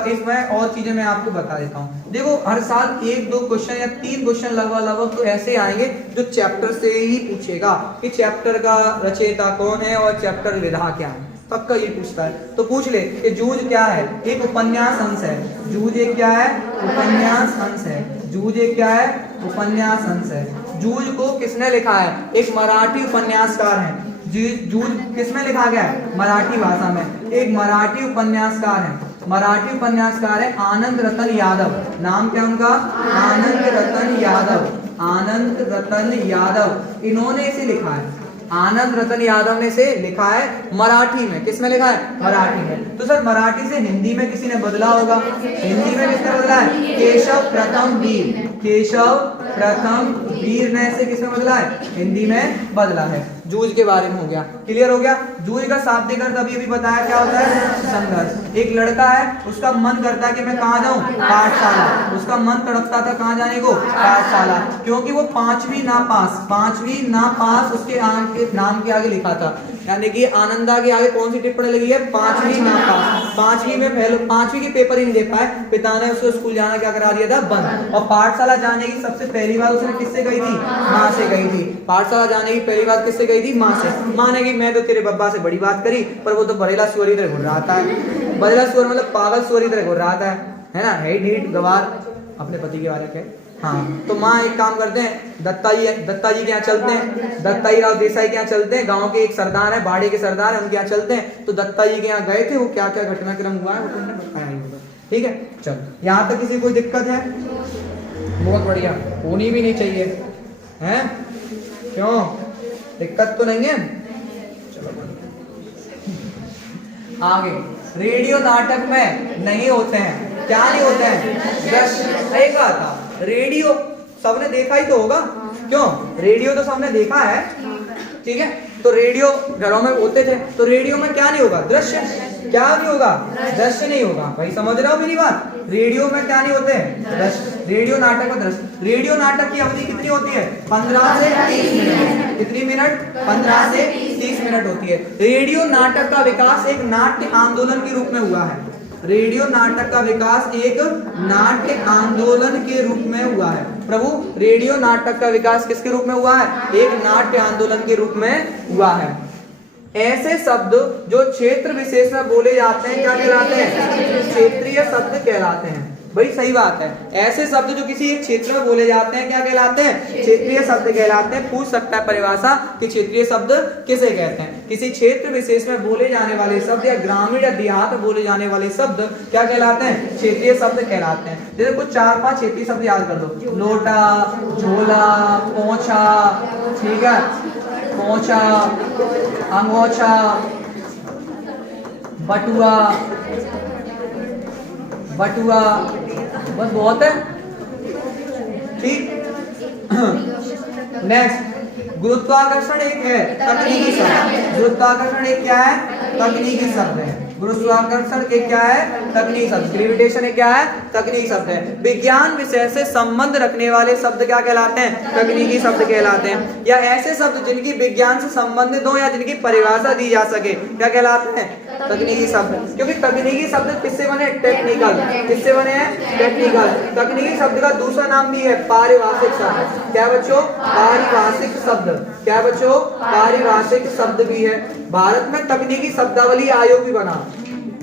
इसमें और चीजें मैं आपको बता देता हूँ। देखो, हर साल 1-2 क्वेश्चन या 3 क्वेश्चन लगभग तो ऐसे आएंगे जो चैप्टर से ही पूछेगा कि चैप्टर का रचयिता कौन है और चैप्टर विधा क्या है, पक्का ये पूछता है। तो पूछ ले कि जूझ क्या है, एक उपन्यास अंश है। जूझ एक क्या है, उपन्यास अंश है। जूझ एक क्या है, उपन्यास अंश है। जूझ को किसने लिखा है, एक मराठी उपन्यासकार है। जूझ किसमें लिखा गया है, मराठी भाषा में। एक मराठी उपन्यासकार है, मराठी उपन्यासकार है आनंद रतन यादव। नाम क्या उनका, आनंद रतन यादव। आनंद रतन यादव, इन्होंने इसे लिखा है, आनंद रतन यादव ने इसे लिखा है मराठी में। किसमें लिखा है, मराठी में। तो सर मराठी से हिंदी में किसी ने बदला होगा, हिंदी में किसने बदला है, केशव प्रथम वीर। केशव प्रथम वीर ने इसे किसमें बदला है, हिंदी में बदला है। जूझ के बारे में हो गया, क्लियर हो गया। जूझ का शाब्दिक अर्थ अभी बताया क्या होता है, संघर्ष। एक लड़का है, उसका मन करता है कि मैं कहाँ जाऊं, पाठशाला। उसका मन तड़पता था कहाँ जाने को, पाठशाला, क्योंकि वो 5वीं नापास उसके नाम के आगे लिखा था। यानी कि आनंदा के आगे कौन सी टिप्पणी लगी है, 5वीं नापास। 5वीं में पहले 5वीं के पेपर ही नहीं दे पाए, पिता ने उसको स्कूल जाना क्या करा दिया था, बंद। और पाठशाला जाने की सबसे पहली बार उसने किससे गई थी, माँ से गई थी। पाठशाला जाने की पहली बार किससे गई थी, माँ से। माँ ने कि मैं तो तेरे बब्बा से बड़ी बात करी, पर वो तो बरेला सुअरी तरह घुर रहा था। बरेला सुअर मतलब पागल सुअरी तरह घुर रहा था, है ना। हेट गवार अपने पति के बारे में। हाँ, तो माँ एक काम करते हैं, दत्ता जी के यहाँ चलते हैं, दत्ताई राव देसाई के यहाँ चलते हैं। गांव के एक सरदार है, बाड़े के सरदार है, उनके यहाँ चलते हैं। तो दत्ता जी के यहाँ गए थे, वो क्या क्या घटनाक्रम हुआ है वो तुमने बताया ही होगा। ठीक है, चलो यहाँ तक किसी कोई दिक्कत है, बहुत बढ़िया, होनी भी नहीं चाहिए, हैं क्यों, दिक्कत तो नहीं है। चलो आगे, रेडियो नाटक में नहीं होते हैं, क्या नहीं होते हैं, दृश्य। सही कहा था, रेडियो सबने देखा ही तो होगा, क्यों, रेडियो तो सबने देखा है, ठीक है। तो रेडियो घरों में होते थे, तो रेडियो में क्या नहीं होगा, दृश्य। क्या नहीं होगा, दृश्य नहीं होगा। भाई समझ रहे हो मेरी बात, रेडियो में क्या नहीं होते हैं, दृश्य। रेडियो नाटक में दृश्य। रेडियो नाटक की अवधि कितनी होती है, 15 से 30 मिनट। कितनी मिनट, 15 से 30 मिनट होती है। रेडियो नाटक का विकास एक नाट्य आंदोलन के रूप में हुआ है। रेडियो नाटक का विकास एक नाट्य आंदोलन के रूप में हुआ है। प्रभु, रेडियो नाटक का विकास किसके रूप में हुआ है, एक नाट्य आंदोलन के रूप में हुआ है। ऐसे शब्द जो क्षेत्र विशेष में बोले जाते हैं क्या कहलाते हैं, क्षेत्रीय शब्द कहलाते हैं। भाई सही बात है, ऐसे शब्द जो किसी एक क्षेत्र में बोले जाते हैं क्या कहलाते हैं, क्षेत्रीय शब्द कहलाते हैं। पूछ सकता है परिभाषा कि क्षेत्रीय शब्द किसे कहते हैं। किसी क्षेत्र विशेष में बोले जाने वाले शब्द या ग्रामीण या देहात में बोले जाने वाले शब्द क्या कहलाते हैं, क्षेत्रीय शब्द कहलाते हैं। जैसे कुछ 4-5 क्षेत्रीय शब्द याद कर दो, लोटा, झोला, पोंछा, ठीक है, पोंछा, अंगोछा, बटुआ, बस बहुत है, ठीक। नेक्स्ट, गुरुत्वाकर्षण एक है तकनीकी शब्द। गुरुत्वाकर्षण एक क्या है, तकनीकी शब्द है। गुरुत्वाकर्षण एक क्या है, तकनीकी शब्द। ग्रेविटेशन एक क्या है, तकनीकी शब्द है। विज्ञान विषय से संबंध रखने वाले शब्द क्या कहलाते हैं, तकनीकी शब्द कहलाते हैं। या ऐसे शब्द जिनकी विज्ञान से संबंधित हो या जिनकी परिभाषा दी जा सके क्या कहलाते हैं, तकनीकी शब्द। क्योंकि तकनीकी शब्द किससे बने, टेक्निकल। किससे बने हैं, टेक्निकल। तकनीकी शब्द का दूसरा नाम भी है पारिभाषिक शब्द। क्या बच्चों, पारिभाषिक शब्द। क्या बच्चों, पारिभाषिक शब्द भी है। भारत में तकनीकी शब्दावली आयोग भी बना,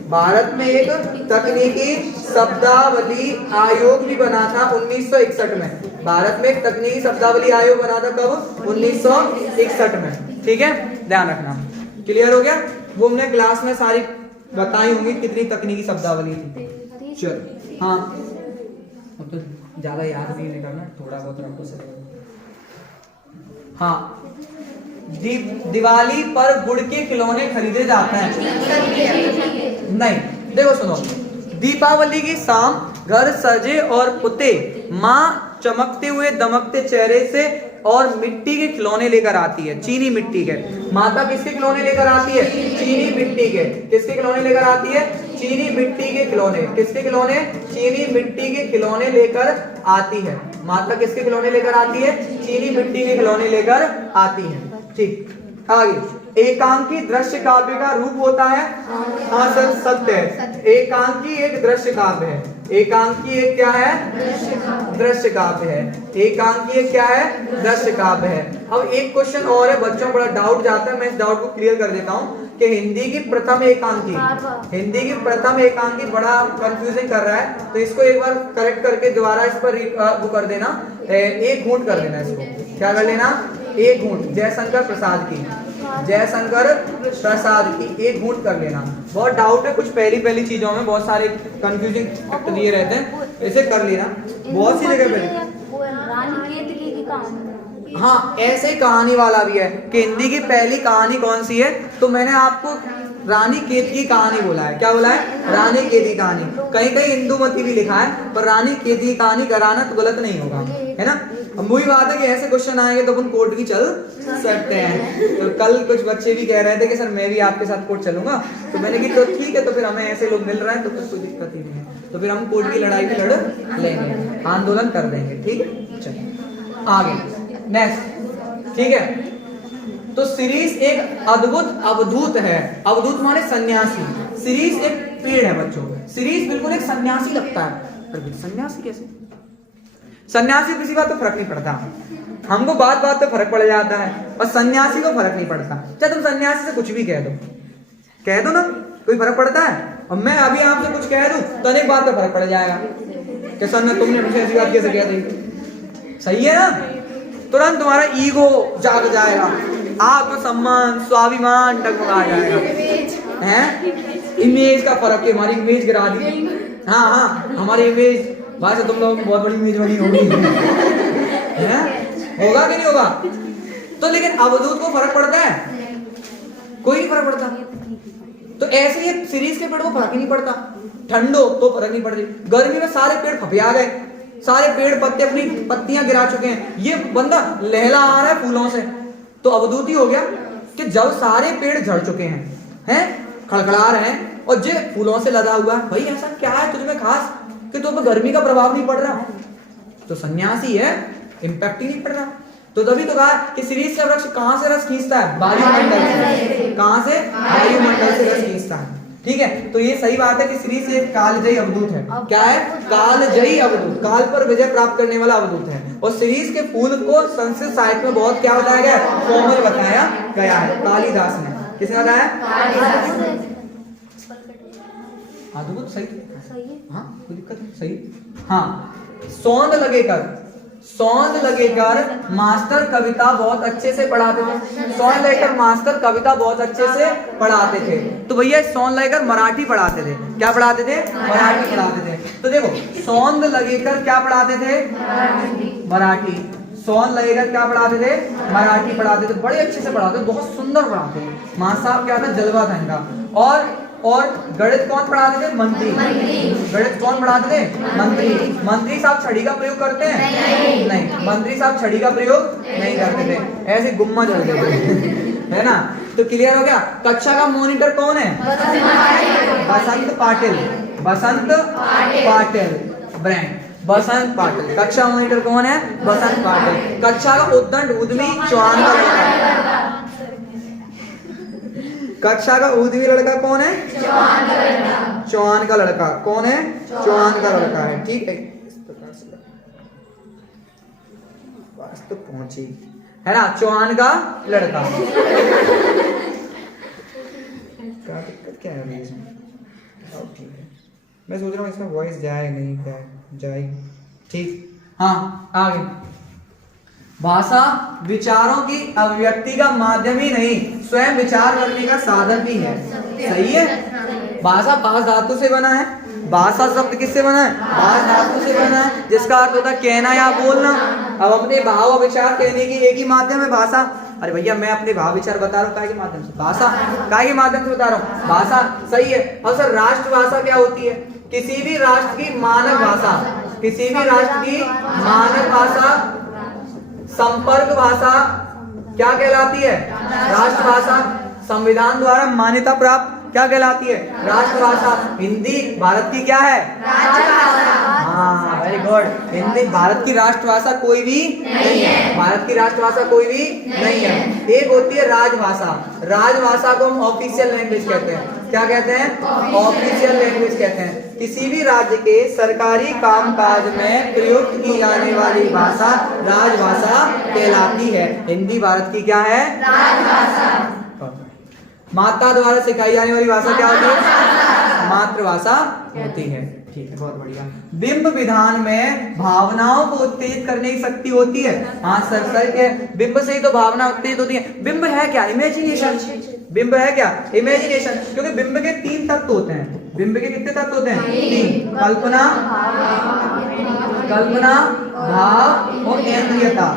भारत में एक तकनीकी शब्दावली आयोग भी बना था 1961 में। भारत में एक तकनीकी शब्दावली आयोग बना था कब, 1961 में। ठीक है, ध्यान रखना, क्लियर हो गया। वो हमने क्लास में सारी बताई होंगी कितनी तकनीकी शब्दावली थी। चल हाँ, अब तो ज्यादा याद भी नहीं करना, थोड़ा बहुत रखो से। हाँ, दिवाली पर गुड़ के खिलौने खरीदे जाते हैं। नहीं, देखो सुनो, दीपावली की शाम घर सजे और पुते, माँ चमकते हुए दमकते चेहरे से और मिट्टी के खिलौने लेकर आती है, चीनी मिट्टी के। माता किसके खिलौने लेकर आती है? चीनी मिट्टी के। किसके खिलौने लेकर आती है? चीनी मिट्टी के खिलौने। किसके खिलौने? चीनी मिट्टी के खिलौने लेकर आती है। माता किसके खिलौने लेकर आती है? चीनी मिट्टी के खिलौने लेकर आती है। ठीक, आगे। एकांकी दृश्य काव्य का रूप होता है। हाँ सर, सत्य है। एकांकी एक दृश्य काव्य है। एकांकी एक क्या है? दृश्य काव्य है। एकांकी एक क्या है? दृश्य काव्य है। अब एक क्वेश्चन और है, बच्चों बड़ा डाउट जाता है, मैं इस डाउट को क्लियर कर देता हूँ कि हिंदी की प्रथम एकांकी बड़ा कंफ्यूजिंग कर रहा है, तो इसको एक बार करेक्ट करके दोबारा इस पर वो कर देना, एक घूंट कर देना। इसको क्या कर लेना? एक घूंट। जयशंकर प्रसाद की, जयशंकर प्रसाद की एक घूंट कर लेना। बहुत डाउट है कुछ पहली चीजों में, बहुत सारे कंफ्यूजिंग दिए रहते हैं, इसे कर लेना बहुत सी जगह पे। रानी केतकी की कहानी। हाँ, ऐसे ही कहानी वाला भी है कि हिंदी की पहली कहानी कौन सी है, तो मैंने आपको रानी केतकी कहानी बोला है। क्या बोला है? रानी केतकी कहानी। कहीं कहीं इंदुमती भी लिखा है, पर रानी केतकी कहानी कराना तो गलत नहीं होगा, है ना। अब वही बात है कि ऐसे क्वेश्चन आएंगे तो अपन कोर्ट भी चल सकते हैं। तो कल कुछ बच्चे भी कह रहे थे कि सर मैं भी आपके साथ कोर्ट चलूंगा, तो मैंने कहा तो ठीक है, तो फिर हमें ऐसे लोग मिल रहे हैं तो फिर कोई दिक्कत ही नहीं है, तो फिर हम कोर्ट की लड़ाई भी लड़ लेंगे, आंदोलन कर देंगे। ठीक है, चलिए आगे नेक्स्ट। ठीक है, तो शिरीष एक अद्भुत अवधूत है। अवधूत माने सन्यासी। शिरीष एक पेड़ है बच्चों। शिरीष बिल्कुल एक सन्यासी लगता है। सन्यासी कैसे? सन्यासी किसी बात तो फर्क नहीं पड़ता, हमको बात बात पे फर्क पड़ जाता है, और सन्यासी को फर्क नहीं पड़ता। चाहे तुम सन्यासी से कुछ भी कह दो ना, कोई फर्क पड़ता है? और मैं अभी आपसे कुछ कह दूं तो अनेक बात पे फर्क पड़ जाएगा कि सर ने तुमने मुझे ऐसी बात कैसे कह दी। सही है ना? तुरंत तुम्हारा ईगो जाग जाएगा, आत्मसम्मान स्वाभिमान डगमगा जाएगा। हैं? इमेज का फर्क है, हमारी इमेज गिरा दी। हाँ, हमारी इमेज भाई से तुम लोगों को बहुत बड़ी इमेज बनी होगी, है? होगा कि नहीं होगा? तो लेकिन अवधूत को फर्क पड़ता है? कोई नहीं फर्क पड़ता। तो ऐसे ही शिरीष के पेड़ को फर्क ही नहीं पड़ता। ठंड हो तो फर्क नहीं पड़ती, गर्मी में सारे पेड़ फफिया गए, सारे पेड़ पत्ते अपनी पत्तियां गिरा चुके हैं, ये बंदा लहला आ रहा है फूलों से। तो अवधूत ही हो गया कि जब सारे पेड़ झड़ चुके हैं, खड़खड़ा रहे हैं, और जे फूलों से लदा हुआ है, भाई ऐसा क्या है तुझमें खास कि तुम पर गर्मी का प्रभाव नहीं पड़ रहा? तो सन्यासी है, इंपैक्ट ही नहीं पड़ रहा। तो तभी तो कहा कि शिरीष का वृक्ष कहां से रस खींचता है? वायुमंडल से। कहां से? वायुमंडल से रस खींचता है। ठीक है, तो ये सही बात है कि शिरीष एक कालजयी अवधूत है। क्या है? कालजयी अवधूत, काल पर विजय प्राप्त करने वाला अवधूत है। और शिरीष के फूल को संस्कृत साहित्य में बहुत क्या बताया गया? कोमल बताया गया है, कालिदास ने। किसने बताया? अद्भुत। सही है, हाँ कोई दिक्कत नहीं, सही। हाँ, सौंद लगेकर मास्टर कविता बहुत अच्छे से पढ़ाते थे। सौंद लगेकर मास्टर कविता बहुत अच्छे से पढ़ाते थे। तो भैया सौंद लगेकर मराठी पढ़ाते थे। क्या पढ़ाते थे? मराठी पढ़ाते थे। तो देखो, सौंद लगेकर क्या पढ़ाते थे? मराठी। सौंद लगेकर क्या पढ़ाते थे? मराठी पढ़ाते थे। बड़े अच्छे से पढ़ाते थे, बहुत सुंदर पढ़ाते थे। मां साहब क्या था? जलवा था इनका। और गणित कौन पढ़ाते थे? मंत्री। गणित कौन पढ़ाते थे? मंत्री। मंत्री साहब छड़ी का प्रयोग करते हैं? नहीं, मंत्री साहब छड़ी का प्रयोग नहीं करते थे, ऐसे गुम्मा जड़ देते थे, है ना। तो क्लियर हो गया। कक्षा का मॉनिटर कौन है? बसंत पाटिल। बसंत पाटिल ब्रांड, बसंत पाटिल। कक्षा मॉनिटर कौन है? बसंत पाटिल। कक्षा का उद्दंड उद्यमी चौहान का लड़का। कक्षा का उद्यमी लड़का कौन है? चौहान का लड़का। कौन है? चौहान का लड़का है। ठीक है, इस प्रकार से बस तो पहुंची, है ना, चौहान का लड़का। क्या दिक्कत क्या है इसमें? ठीक है, मैं सोच रहा हूँ इसमें वॉइस जाए नहीं, क्या जाएगी? ठीक, हाँ आगे। भाषा विचारों की अभिव्यक्ति का माध्यम ही नहीं, स्वयं विचार करने का साधन भी है। सही है? भाषा भाष धातु से बना है। भाषा शब्द किससे बना है? भाष धातु से बना है, जिसका अर्थ होता है कहना या बोलना। अब अपने भाव और विचार कहने की एक ही माध्यम है भाषा। अरे भैया मैं अपने भाव विचार बता रहा हूँ काय के माध्यम से? भाषा। काय के माध्यम से बता रहा हूँ? भाषा। सही है। और सर राष्ट्रभाषा क्या होती है? किसी भी राष्ट्र की मानक भाषा, किसी भी राष्ट्र की मानक भाषा, संपर्क भाषा क्या कहलाती है? राष्ट्रभाषा। संविधान द्वारा मान्यता प्राप्त क्या कहलाती है? राष्ट्रभाषा। हिंदी भारत की क्या है? हाँ वेरी गुड। हिंदी भारत की राष्ट्रभाषा कोई भी नहीं है। भारत की राष्ट्रभाषा कोई भी नहीं है। एक होती है राजभाषा। राजभाषा को हम ऑफिशियल लैंग्वेज कहते हैं। क्या कहते हैं? ऑफिशियल लैंग्वेज कहते हैं। किसी भी राज्य के सरकारी कामकाज में प्रयुक्त की जाने वाली भाषा राजभाषा कहलाती है। हिंदी भारत की क्या है? राजभाषा। माता द्वारा सिखाई जाने वाली भाषा क्या होती है? मातृभाषा होती है। ठीक है, बहुत बढ़िया। बिंब विधान में भावनाओं को उत्तेजित करने की शक्ति होती है। हाँ सर, सर के बिंब से ही तो भावना उत्तेजित होती है। बिंब है क्या? इमेजिनेशन। बिंब है क्या? इमेजिनेशन। क्योंकि बिंब के 3 तत्व होते हैं। बिंब के कितने तत्व होते हैं? 3। कल्पना, कल्पना, भाव और इंद्रियता।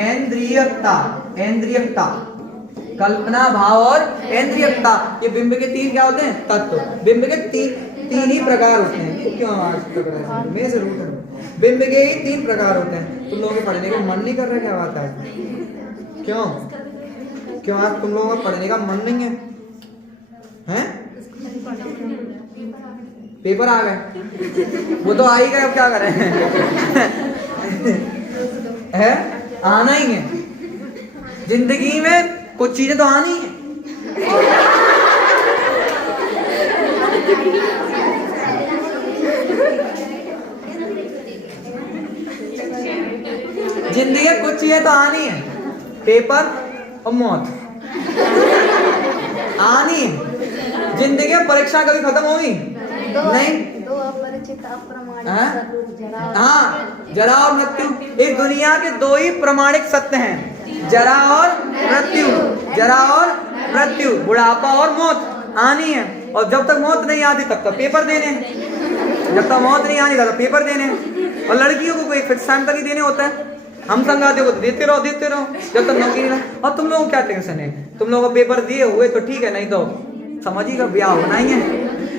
इंद्रियता, कल्पना, भाव और इंद्रियता, ये बिंब के 3 क्या होते हैं? तत्व। बिंब के 3 ही प्रकार होते हैं। क्यों मैं जरूर करूँ। बिंब के ही 3 प्रकार होते हैं। तुम लोगों को पढ़ने का मन नहीं कर रहा? क्या बात है? क्यों आज तुम लोगों को पढ़ने का मन नहीं है? हैं? पेपर आ गए, वो तो आ ही गए, अब क्या करें? है आना ही है। जिंदगी में कुछ चीजें तो आनी है। जिंदगी में कुछ चीजें तो आनी है। पेपर और मौत आनी है। जिंदगी में परीक्षा कभी खत्म होगी नहीं। हाँ, जरा और मृत्यु। इस दुनिया के 2 ही प्रमाणिक सत्य हैं, जरा और मृत्यु। जरा और मृत्यु, बुढ़ापा और मौत आनी है। और जब तक मौत नहीं आती तब तक पेपर देने हैं। जब तक मौत नहीं आनी तब तक पेपर देने हैं। और लड़कियों को कोई फिक्स टाइम तक ही देने होता है। हम संगाते को देते रहो जब तक नौकरी ना। और तुम लोगों को क्या टेंशन है? तुम लोगों को पेपर दिए हुए तो ठीक है, नहीं तो समझिएगा ब्याह होना ही है।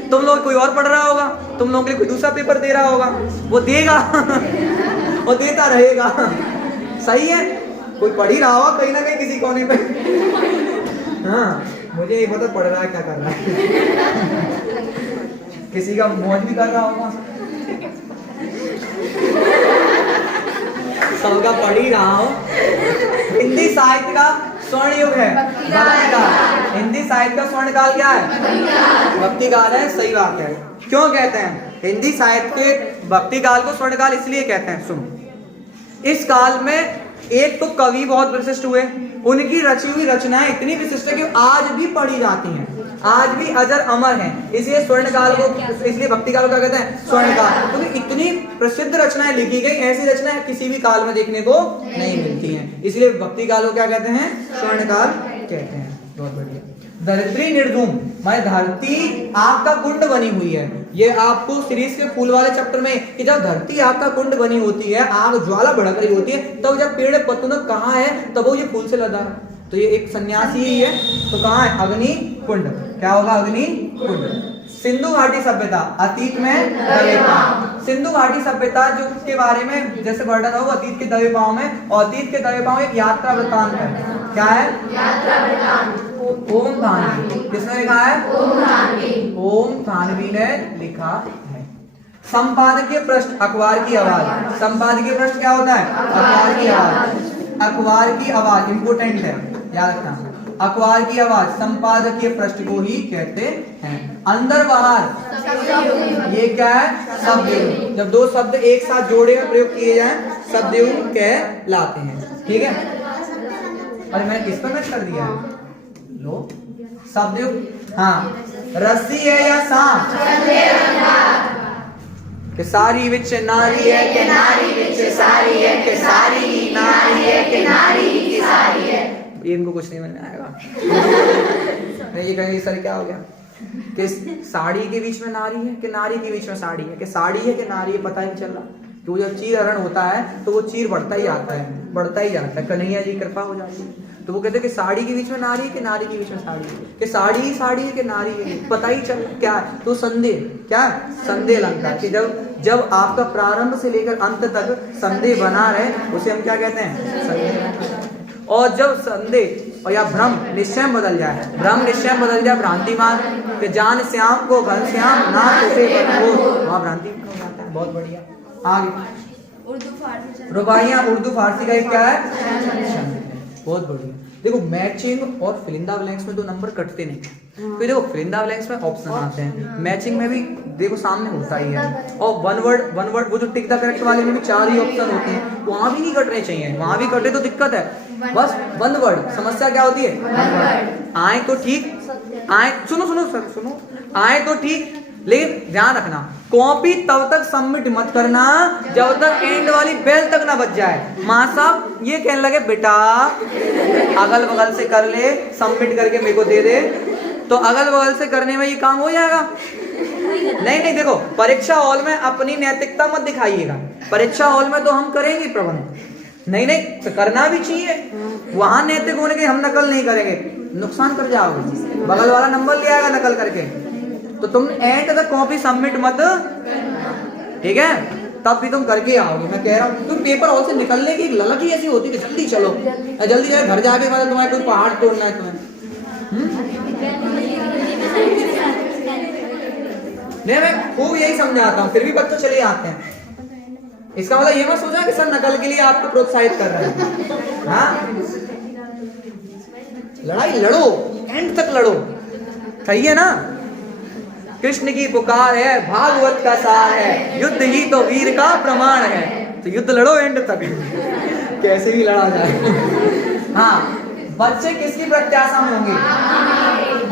तुम लोग कोई और पढ़ रहा होगा, तुम लोगों के लिए कोई दूसरा पेपर दे रहा होगा, वो देगा वो देता रहेगा। सही है। कोई पढ़ ही रहा होगा कहीं ना कहीं किसी कोने पे। हाँ, मुझे नहीं पता पढ़ रहा है क्या कर रहा है। किसी का मौज भी कर रहा होगा, सबका पढ़ ही रहा हो। हिंदी साहित्य का स्वर्ण युग है भक्ति काल। हिंदी साहित्य का स्वर्ण काल क्या है? भक्ति काल है। सही बात है। क्यों कहते हैं हिंदी साहित्य के भक्ति काल को स्वर्ण काल? इसलिए कहते हैं, सुनो। इस काल में एक तो कवि बहुत विशिष्ट हुए, उनकी रची हुई रचनाएं इतनी विशिष्ट है कि आज भी पढ़ी जाती हैं, आज भी अजर अमर हैं। इसलिए स्वर्ण काल को, इसलिए भक्ति काल को क्या कहते हैं? स्वर्ण काल। क्योंकि इतनी प्रसिद्ध रचनाएं लिखी गई, ऐसी रचनाएं किसी भी काल में देखने को नहीं मिलती हैं। इसलिए भक्ति काल को क्या कहते हैं? स्वर्ण काल कहते हैं। बहुत बढ़िया। धरित्री निर्धूम, मैं धरती आग का कुंड बनी हुई है। ये आपको सीरीज के फूल वाले चैप्टर में कि जब धरती आग का कुंड बनी होती है, आग ज्वाला भड़क रही होती है, तब जब पेड़ पत्तों कहाँ है तब वो ये फूल से लदा है। तो ये एक सन्यासी ही है, तो कहाँ है? अग्नि कुंड। क्या होगा? अग्नि कुंड। सिंधु घाटी सभ्यता, अतीत में दबे पांव। सिंधु घाटी सभ्यता जो के बारे में जैसे वर्णन हो अतीत के दबे पांव में, और अतीत के दबे पांव एक यात्रा वृत्तांत है। क्या है? यात्रा वृत्तांत। ओम थानवी, किसने लिखा है? ओम थानवी ने लिखा है। संपादकीय पृष्ठ, अखबार की आवाज। संपादकीय पृष्ठ क्या होता है? अखबार की आवाज। अखबार की आवाज इंपोर्टेंट है, याद रखना। अखबार की आवाज संपादकीय पृष्ठ को ही कहते हैं। अंदर बाहर, ये क्या है? शब्द। जब 2 शब्द एक साथ जोड़े में प्रयोग किए जाएं, शब्द कहलाते हैं। ठीक है। अरे मैंने किस पर मैच कर दिया है? लो शब्द। हाँ, रस्सी है या सांप? कि सारी विच नारी है, कि नारी विच सारी है, कि सारी ही नारी है, कि नारी ही की सारी है। ये इनको कुछ नहीं समझ में आएगा। ये कहेंगे सर क्या हो गया? कि साड़ी के बीच में नारी है कि नारी के बीच में साड़ी है, कि साड़ी है कि नारी है, पता ही नहीं चल रहा। तो जब चीर हरण होता है तो वो चीर बढ़ता ही आता है, बढ़ता ही जाता है। कन्हैया जी कृपा हो जाती है। तो वो कहते हैं कि साड़ी के बीच में नारी है कि नारी के बीच में साड़ी है, कि साड़ी ही साड़ी है कि नारी है, पता ही चल क्या है। तो संदेह, क्या संदेह अलंकार, कि जब आपका प्रारंभ से लेकर अंत तक संदेह बना रहे उसे हम क्या कहते हैं, संदेह। और जब संदेह और या भ्रम निश्चय बदल जाए, भ्रम निश्चय बदल जाए भ्रांतिमान, कि जान श्याम को घन श्याम ना उसे वहाँ भ्रांति हो जाता है। बहुत बढ़िया। आगे उर्दू फारसी रुबाइयाँ उर्दू फारसी का एक क्या है, बहुत बढ़िया। देखो मैचिंग और फिलिंदा ब्लैंक्स में 2 नंबर कटते नहीं। फिर देखो फिलिंदा ब्लैंक्स में ऑप्शन आते हैं, मैचिंग में भी देखो सामने होता ही है। और वन वर्ड वो जो टिक द करेक्ट वाले में भी 4 ही ऑप्शन होते हैं, वहां भी नहीं कटने चाहिए। वहां भी कटे तो दिक्कत है। बस वन वर्ड समस्या क्या होती है, आए तो ठीक, आए सुनो आए तो ठीक, लेकिन ध्यान रखना कॉपी तब तक सबमिट मत करना जब तक एंड वाली बेल तक ना बज जाए। माँ साहब ये कहने लगे बेटा अगल बगल से कर ले, सबमिट करके मेरे को दे दे, तो अगल बगल से करने में ये काम हो जाएगा। नहीं देखो परीक्षा हॉल में अपनी नैतिकता मत दिखाइएगा। परीक्षा हॉल में तो हम करेंगे प्रबंध, नहीं तो करना भी चाहिए। वहां नैतिक होने के हम नकल नहीं करेंगे, नुकसान कर जाओगे। बगल वाला नंबर ले आएगा नकल करके, तो तुम एंड तक कॉपी सबमिट मत, ठीक है, तब भी तुम करके आओगे। मैं कह रहा हूँ तुम पेपर हॉल से निकलने की ललक ही ऐसी होती है कि जल्दी चलो, जल्दी जाए घर जाके बाद तुम्हारे कोई पहाड़ तोड़ना है तुम्हें। नहीं मैं खूब यही समझाता हूँ, फिर भी बच्चे चले आते हैं। इसका मतलब ये मत सोचा कि सर नकल के लिए आपको प्रोत्साहित कर रहे हैं। हाँ लड़ाई लड़ो, एंड तक लड़ो, सही है ना। कृष्ण की पुकार है, भागवत का सार है, युद्ध ही तो वीर का प्रमाण है। तो युद्ध लड़ो एंड तक, कैसे भी लड़ा जाए। हाँ बच्चे किसकी प्रत्याशा में होंगे,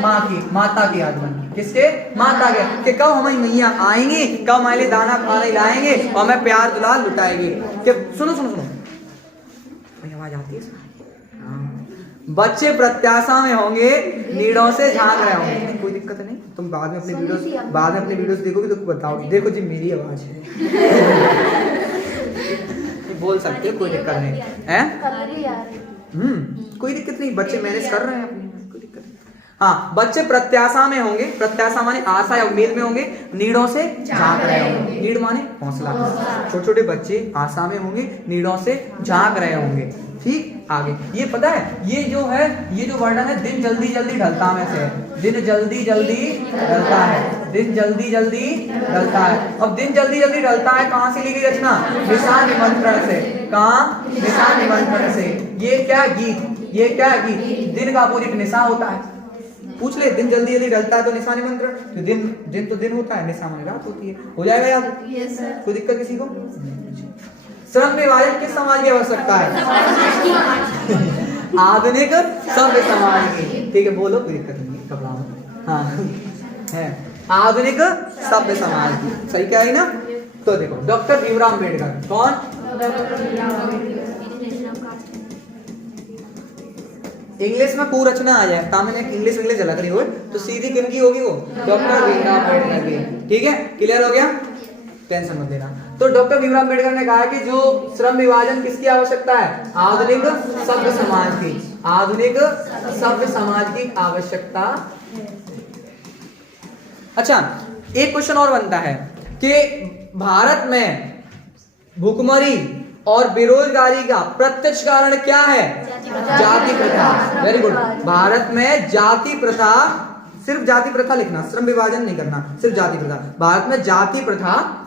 माँ की, माता की आगमन की। किसके, माता के, कि कब हमारी मैया आएंगी, कब हमारे लिए दाना पानी लाएंगे और हमें प्यार दुलार लुटाएंगे। कि सुनो आवाज आती है। बच्चे प्रत्याशा में होंगे, नीड़ों से झांक रहे होंगे। कोई दिक्कत नहीं, तुम बाद में अपने वीडियोस देखोगे तो बताओगे, देखो जी मेरी आवाज है। बोल सकते हो, कोई दिक्कत नहीं है। कोई दिक्कत नहीं, बच्चे मैनेज कर रहे हैं अपनी, कोई दिक्कत नहीं। हाँ बच्चे प्रत्याशा में होंगे, प्रत्याशा माने आशा या उम्मीद में होंगे, नीड़ों से झांक रहे होंगे। नीड़ माने हौसला। छोटे बच्चे आशा में होंगे, नीड़ों से झांक रहे होंगे। ठीक, आगे ये पता है, ये जो वर्णन है दिन जल्दी ढलता में से है। दिन जल्दी ढलता है, दिन जल्दी ढलता है। अब दिन जल्दी ढलता है कहाँ से ली गई रचना, निशा निमंत्रण से। कहाँ, निशा निमंत्रण से। ये क्या गीत, दिन का अपोजिट निशा होता है। पूछ ले, दिन जल्दी ढलता है तो निशा निमंत्रण, तो दिन तो दिन होता है, निशा माने रात होती है। हो जाएगा याद, कोई दिक्कत किसी को। श्रम विभाजन किस समाज की आवश्यकता है, आधुनिक सभ्य समाज की। ठीक है बोलो, कोई दिक्कत नहीं, घबराओ। हाँ है आधुनिक सभ्य समाज की, सही क्या है ना। तो देखो डॉक्टर भीमराव अम्बेडकर कौन, इंग्लिश में पूरी रचना आ जाए, तामने इंग्लिश झलक रही हो तो सीधी किनकी होगी वो, डॉक्टर भीमराव अम्बेडकर की। ठीक है, क्लियर हो गया, टेंशन मत लेना। तो डॉक्टर भीमराव अम्बेडकर ने कहा कि जो श्रम विभाजन किसकी आवश्यकता है, आधुनिक सभ्य समाज की, आधुनिक सभ्य समाज की आवश्यकता। अच्छा एक क्वेश्चन और बनता है कि भारत में भुखमरी और बेरोजगारी का प्रत्यक्ष कारण क्या है, जाति प्रथा। वेरी गुड, भारत में जाति प्रथा, सिर्फ जाति प्रथा लिखना, श्रम विभाजन नहीं करना, सिर्फ जाति प्रथा। भारत में जाति प्रथा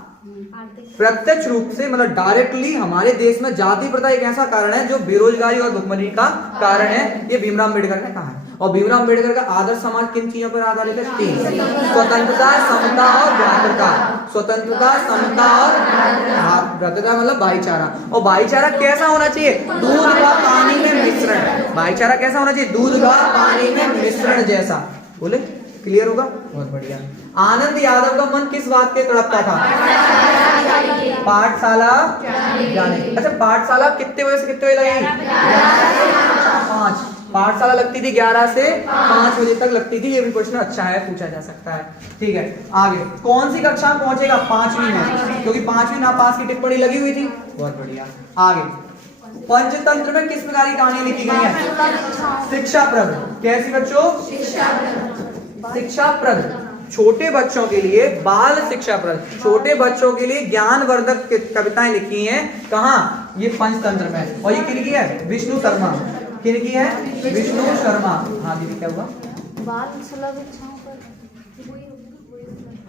प्रत्यक्ष रूप से मतलब डायरेक्टली हमारे देश में जाति प्रथा एक ऐसा कारण है जो बेरोजगारी और भुखमरी का कारण है, ये भीमराव अम्बेडकर ने कहा है। और भीमराव अम्बेडकर का आदर्श समाज किन चीजों पर आधारित है, 3, स्वतंत्रता, समता और भ्रातृता। स्वतंत्रता, समता और भ्रातृता मतलब भाईचारा। और भाईचारा कैसा होना चाहिए, दूध का पानी में मिश्रण। भाईचारा कैसा होना चाहिए, दूध का पानी में मिश्रण जैसा। बोले क्लियर होगा, बहुत बढ़िया। आनंद यादव का मन किस बात के तड़पता था, पाठशाला जाने। अच्छा पाठशाला कितने बजे से कितने बजे लगेगी, 5। पाठशाला लगती थी 11 से 5 बजे तक लगती थी। ये भी क्वेश्चन अच्छा है, पूछा जा सकता है। ठीक है, आगे कौन सी कक्षा में पहुंचेगा? 5वीं में, क्योंकि 5वीं नापास की टिप्पणी लगी हुई थी। बहुत बढ़िया। आगे पंचतंत्र में किस प्रकार की कहानी लिखी गई है? शिक्षाप्रद। कैसी बच्चों? शिक्षाप्रद। छोटे बच्चों के लिए बाल शिक्षाप्रद, छोटे बच्चों के लिए ज्ञानवर्धक कविताएं लिखी हैं। कहाँ? ये पंचतंत्र में। और ये किनकी है? विष्णु शर्मा। किनकी है? विष्णु शर्मा। हाँ दीदी क्या हुआ? बाल सुलभ इच्छाओं पर।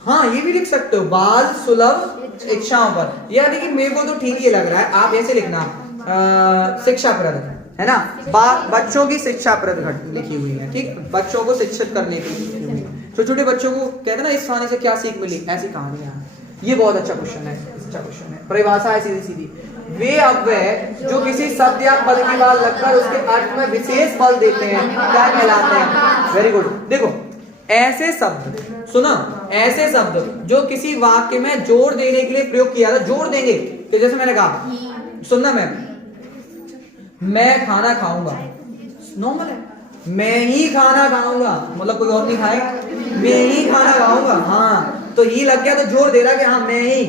हाँ ये भी लिख सकते हो, बाल सुलभ इच्छाओं पर। यार देखिए मेरे को तो ठीक ही लग रहा है, आप ऐसे लिखना शिक्षाप्रद, है ना? बच्चों की शिक्षाप्रद लिखी हुई है। ठीक, बच्चों को शिक्षित करने की लिखी हुई है। छोटे छोटे बच्चों को कहते हैं ना इस कहानी से क्या सीख मिली, ऐसी कहानियां। ये बहुत अच्छा क्वेश्चन है, अच्छा क्वेश्चन है। परिभाषा है सीधी सीधी। वे अव्यय जो किसी शब्द या पद की बात लगकर उसके अर्थ में विशेष बल देते हैं क्या कहलाते हैं? Very good. देखो ऐसे शब्द, सुना, ऐसे शब्द जो किसी वाक्य में जोर देने के लिए प्रयोग किया था, जोर देंगे। तो जैसे मैंने कहा, सुनना, मैं खाना खाऊंगा, नॉर्मल है। मैं ही खाना खाऊंगा मतलब कोई और नहीं खाएगा, मैं ही खाना खाऊंगा। हाँ तो ही लग गया तो जोर दे रहा कि हाँ मैं ही,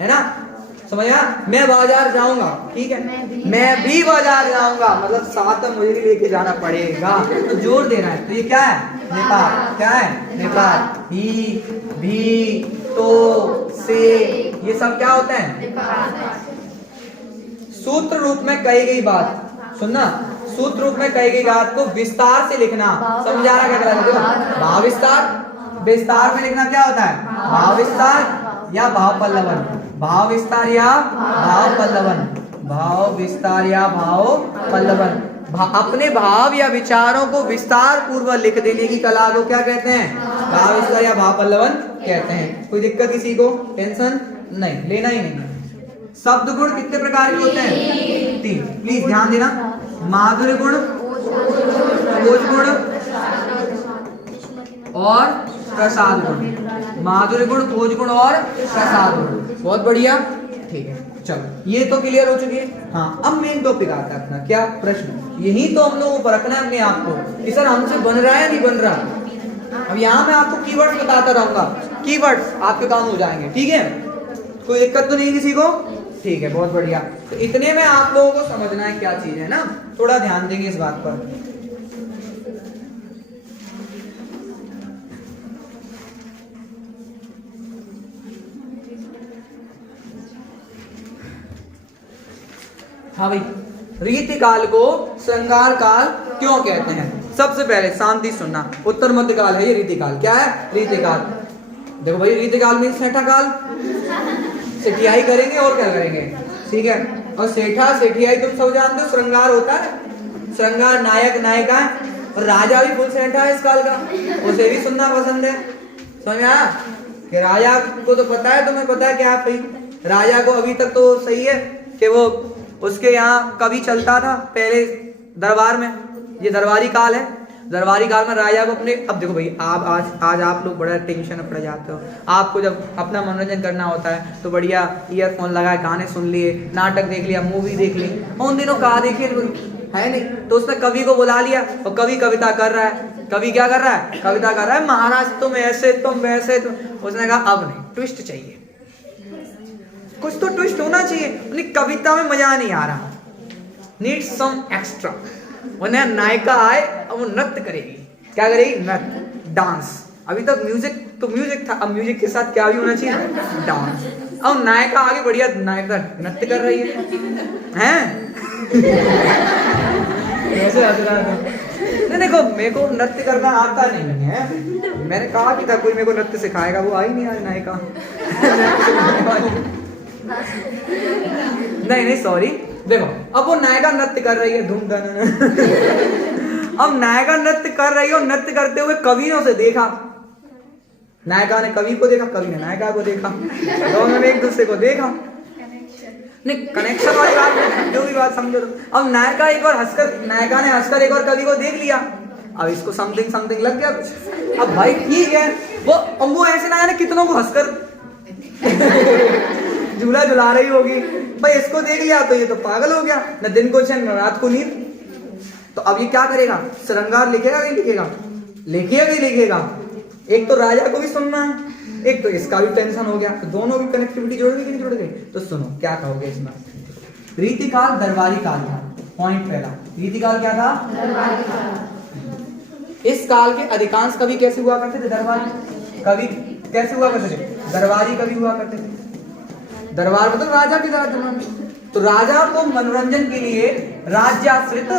है ना? समझा? मैं बाजार जाऊंगा, ठीक है, मैं भी बाजार जाऊंगा मतलब साथ में मुझे भी लेके जाना पड़ेगा, तो जोर दे रहा है। तो ये क्या है? निपात। क्या है? निपात। ही, भी, तो, से, ये सब क्या होते हैं? सूत्र रूप में कही गई बात, सुनना, सूत्र रूप में कही गई बात को विस्तार से लिखना। समझा रहा क्या कहलाता? भाव विस्तार। विस्तार में लिखना क्या होता है? भाव विस्तार या भाव पल्लवन। भाव विस्तार या भाव पल्लवन। भाव विस्तार या भाव पल्लवन। अपने भाव या विचारों को विस्तार पूर्वक लिख देने की कला को क्या कहते हैं? भाव विस्तार या भाव पल्लवन कहते हैं। कोई दिक्कत किसी को? टेंशन नहीं, लेना ही नहीं। शब्द गुण कितने प्रकार के होते हैं? 3। प्लीज ध्यान देना। माधुर्य गुण, ओज गुण और प्रसाद गुण। माधुर्य गुण, ओज गुण और प्रसाद गुण। बहुत बढ़िया, ठीक है। चलो ये तो क्लियर हो चुकी है। हाँ अब मेन टॉपिक आता है अपना, क्या? प्रश्न। यही तो हम लोगों को परखना है अपने आप को कि सर हमसे बन रहा है या नहीं बन रहा। अब यहाँ मैं आपको कीवर्ड्स बताता रहूंगा, कीवर्ड्स आपके काम हो जाएंगे। ठीक है, कोई दिक्कत तो नहीं किसी को? ठीक है, बहुत बढ़िया। तो इतने में आप लोगों को समझना है क्या चीज है ना, थोड़ा ध्यान देंगे इस बात पर। हाँ भाई, रीति काल को श्रृंगार काल क्यों कहते हैं? सबसे पहले शांति सुनना, उत्तर मध्य काल है ये रीति काल। क्या है? रीति काल। देखो भाई रीति काल में सेठा काल, सेठियाई करेंगे और क्या करेंगे, ठीक है। और सेठा सेठियाई तुम सब जानते हो, श्रृंगार होता है, श्रृंगार नायक नायिका, और राजा भी फुल सेठा है इस काल का, उसे भी सुनना पसंद है। समझ में आया कि राजा को तो पता है, तुम्हें पता है क्या भाई? राजा को अभी तक तो सही है कि वो उसके यहाँ कभी चलता था पहले दरबार में, ये दरबारी काल है। दरबारी काल में राजा को अपने, अब देखो भाई आप आज आप लोग बड़ा टेंशन में पड़ जाते हो। आपको जब अपना मनोरंजन करना होता है तो बढ़िया ईयरफोन लगाए, गाने सुन लिए, नाटक देख लिया, मूवी देख ली। उन दिनों कहा देखे है नहीं, तो उसने कवि को बुला लिया और कवि कविता कर रहा है। कवि क्या कर रहा है? कविता कर रहा है, महाराज तुम ऐसे तुम वैसे तुम। उसने कहा अब नहीं, ट्विस्ट चाहिए, कुछ तो ट्विस्ट होना चाहिए। कविता में मजा नहीं आ रहा, नीड सम एक्स्ट्रा। उन्हें नायिका आए अब वो नृत्य करेगी। क्या करेगी? नृत्य, डांस। अभी तक म्यूजिक तो म्यूजिक था, अब म्यूजिक के साथ क्या भी होना चाहिए? डांस। अब नायिका आगे बढ़िया नायिका नृत्य कर रही है कैसे हंस रहा था? नहीं देखो मेरे को नृत्य करना आता नहीं है, मैंने कहा कि था कोई मेरे को नृत्य सिखाएगा, वो आई नहीं आज नायिका नहीं सॉरी। देखो अब वो नायिका नृत्य कर रही है, धूम अब नायिका नृत्य कर रही है और नृत्य करते हुए कवि ने उसे देखा। नायिका ने कवि को देखा, कवि ने नायिका को देखा, दोनों ने एक दूसरे को देखा। नहीं कनेक्शन वाली बात, जो भी बात समझो। अब नायिका एक बार हंसकर, नायिका ने हंसकर एक बार कवि को देख लिया, अब इसको समथिंग समथिंग लग गया कुछ। अब भाई ठीक है, वो ऐसे ना जाने कितनों को हंसकर झूला झुला रही होगी। भाई इसको देख लिया तो ये तो पागल हो गया, न दिन को चैन न रात को नींद। तो अब ये क्या करेगा, श्रृंगार लिखेगा कि लिखेगा, लिखिए कि लिखेगा। एक तो राजा को भी सुनना है, एक तो इसका भी टेंशन हो गया, तो दोनों की कनेक्टिविटी जुड़ गई कि नहीं जुड़ गई। तो सुनो क्या कहोगे इसमें। रीतिकाल दरबारी काल था, पॉइंट पहला। रीतिकाल क्या था, दरबारी काल। इस काल के अधिकांश कवि कैसे हुआ करते थे, दरबारी कवि कैसे हुआ करते थे, दरबारी कवि हुआ करते थे। दरबार मतलब राजा की तरह। तो राजा को मनोरंजन के लिए राज्याश्रित,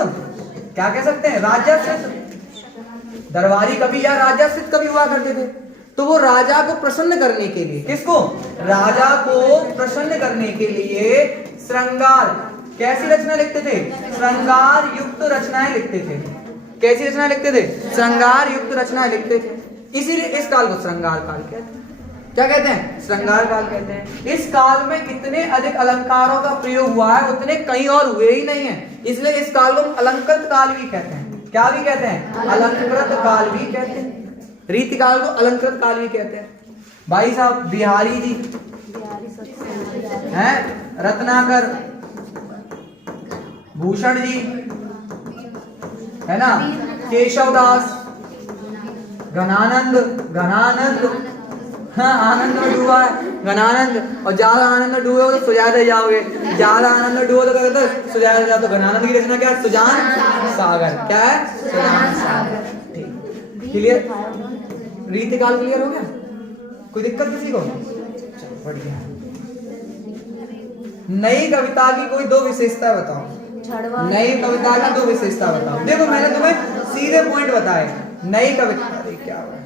क्या कह सकते हैं, राज्याश्रित दरबारी कवि या राज्याश्रित कवि हुआ करते थे। तो वो राजा को प्रसन्न करने के लिए, किसको, राजा को प्रसन्न करने के लिए श्रृंगार, कैसी रचना लिखते थे, श्रृंगार युक्त रचनाएं लिखते थे। कैसी रचना लिखते थे, श्रृंगार युक्त रचनाएं लिखते थे। इसीलिए इस काल को श्रृंगार काल कहते हैं। क्या कहते हैं, श्रृंगार काल कहते हैं। इस काल में इतने अधिक अलंकारों का प्रयोग हुआ है, उतने कहीं और हुए ही नहीं है। इसलिए इस काल को अलंकृत काल भी कहते हैं। क्या भी कहते हैं, अलंकृत काल भी कहते हैं। रीति काल को अलंकृत काल भी कहते हैं। भाई साहब बिहारी जी हैं, रत्नाकर, भूषण जी है ना, केशवदास, घनानंद, घनानंद, हाँ आनंद में डूबा है घनानंद, और ज्यादा आनंद में डूबे हो तो सुजान रह जाओगे, ज्यादा आनंद में डूबो तो क्या कहते हैं, सुजान रह जाओ। तो घनानंद की रचना क्या है, सुजान सागर। क्या है, सुजान सागर। क्लियर, रीतिकाल क्लियर हो गया, कोई दिक्कत किसी को, बढ़िया। नई कविता की कोई दो विशेषता बताओ, नई कविता की दो विशेषता बताओ। देखो मैंने तुम्हें सीधे पॉइंट बताए। नई कविता, अरे क्या हुआ,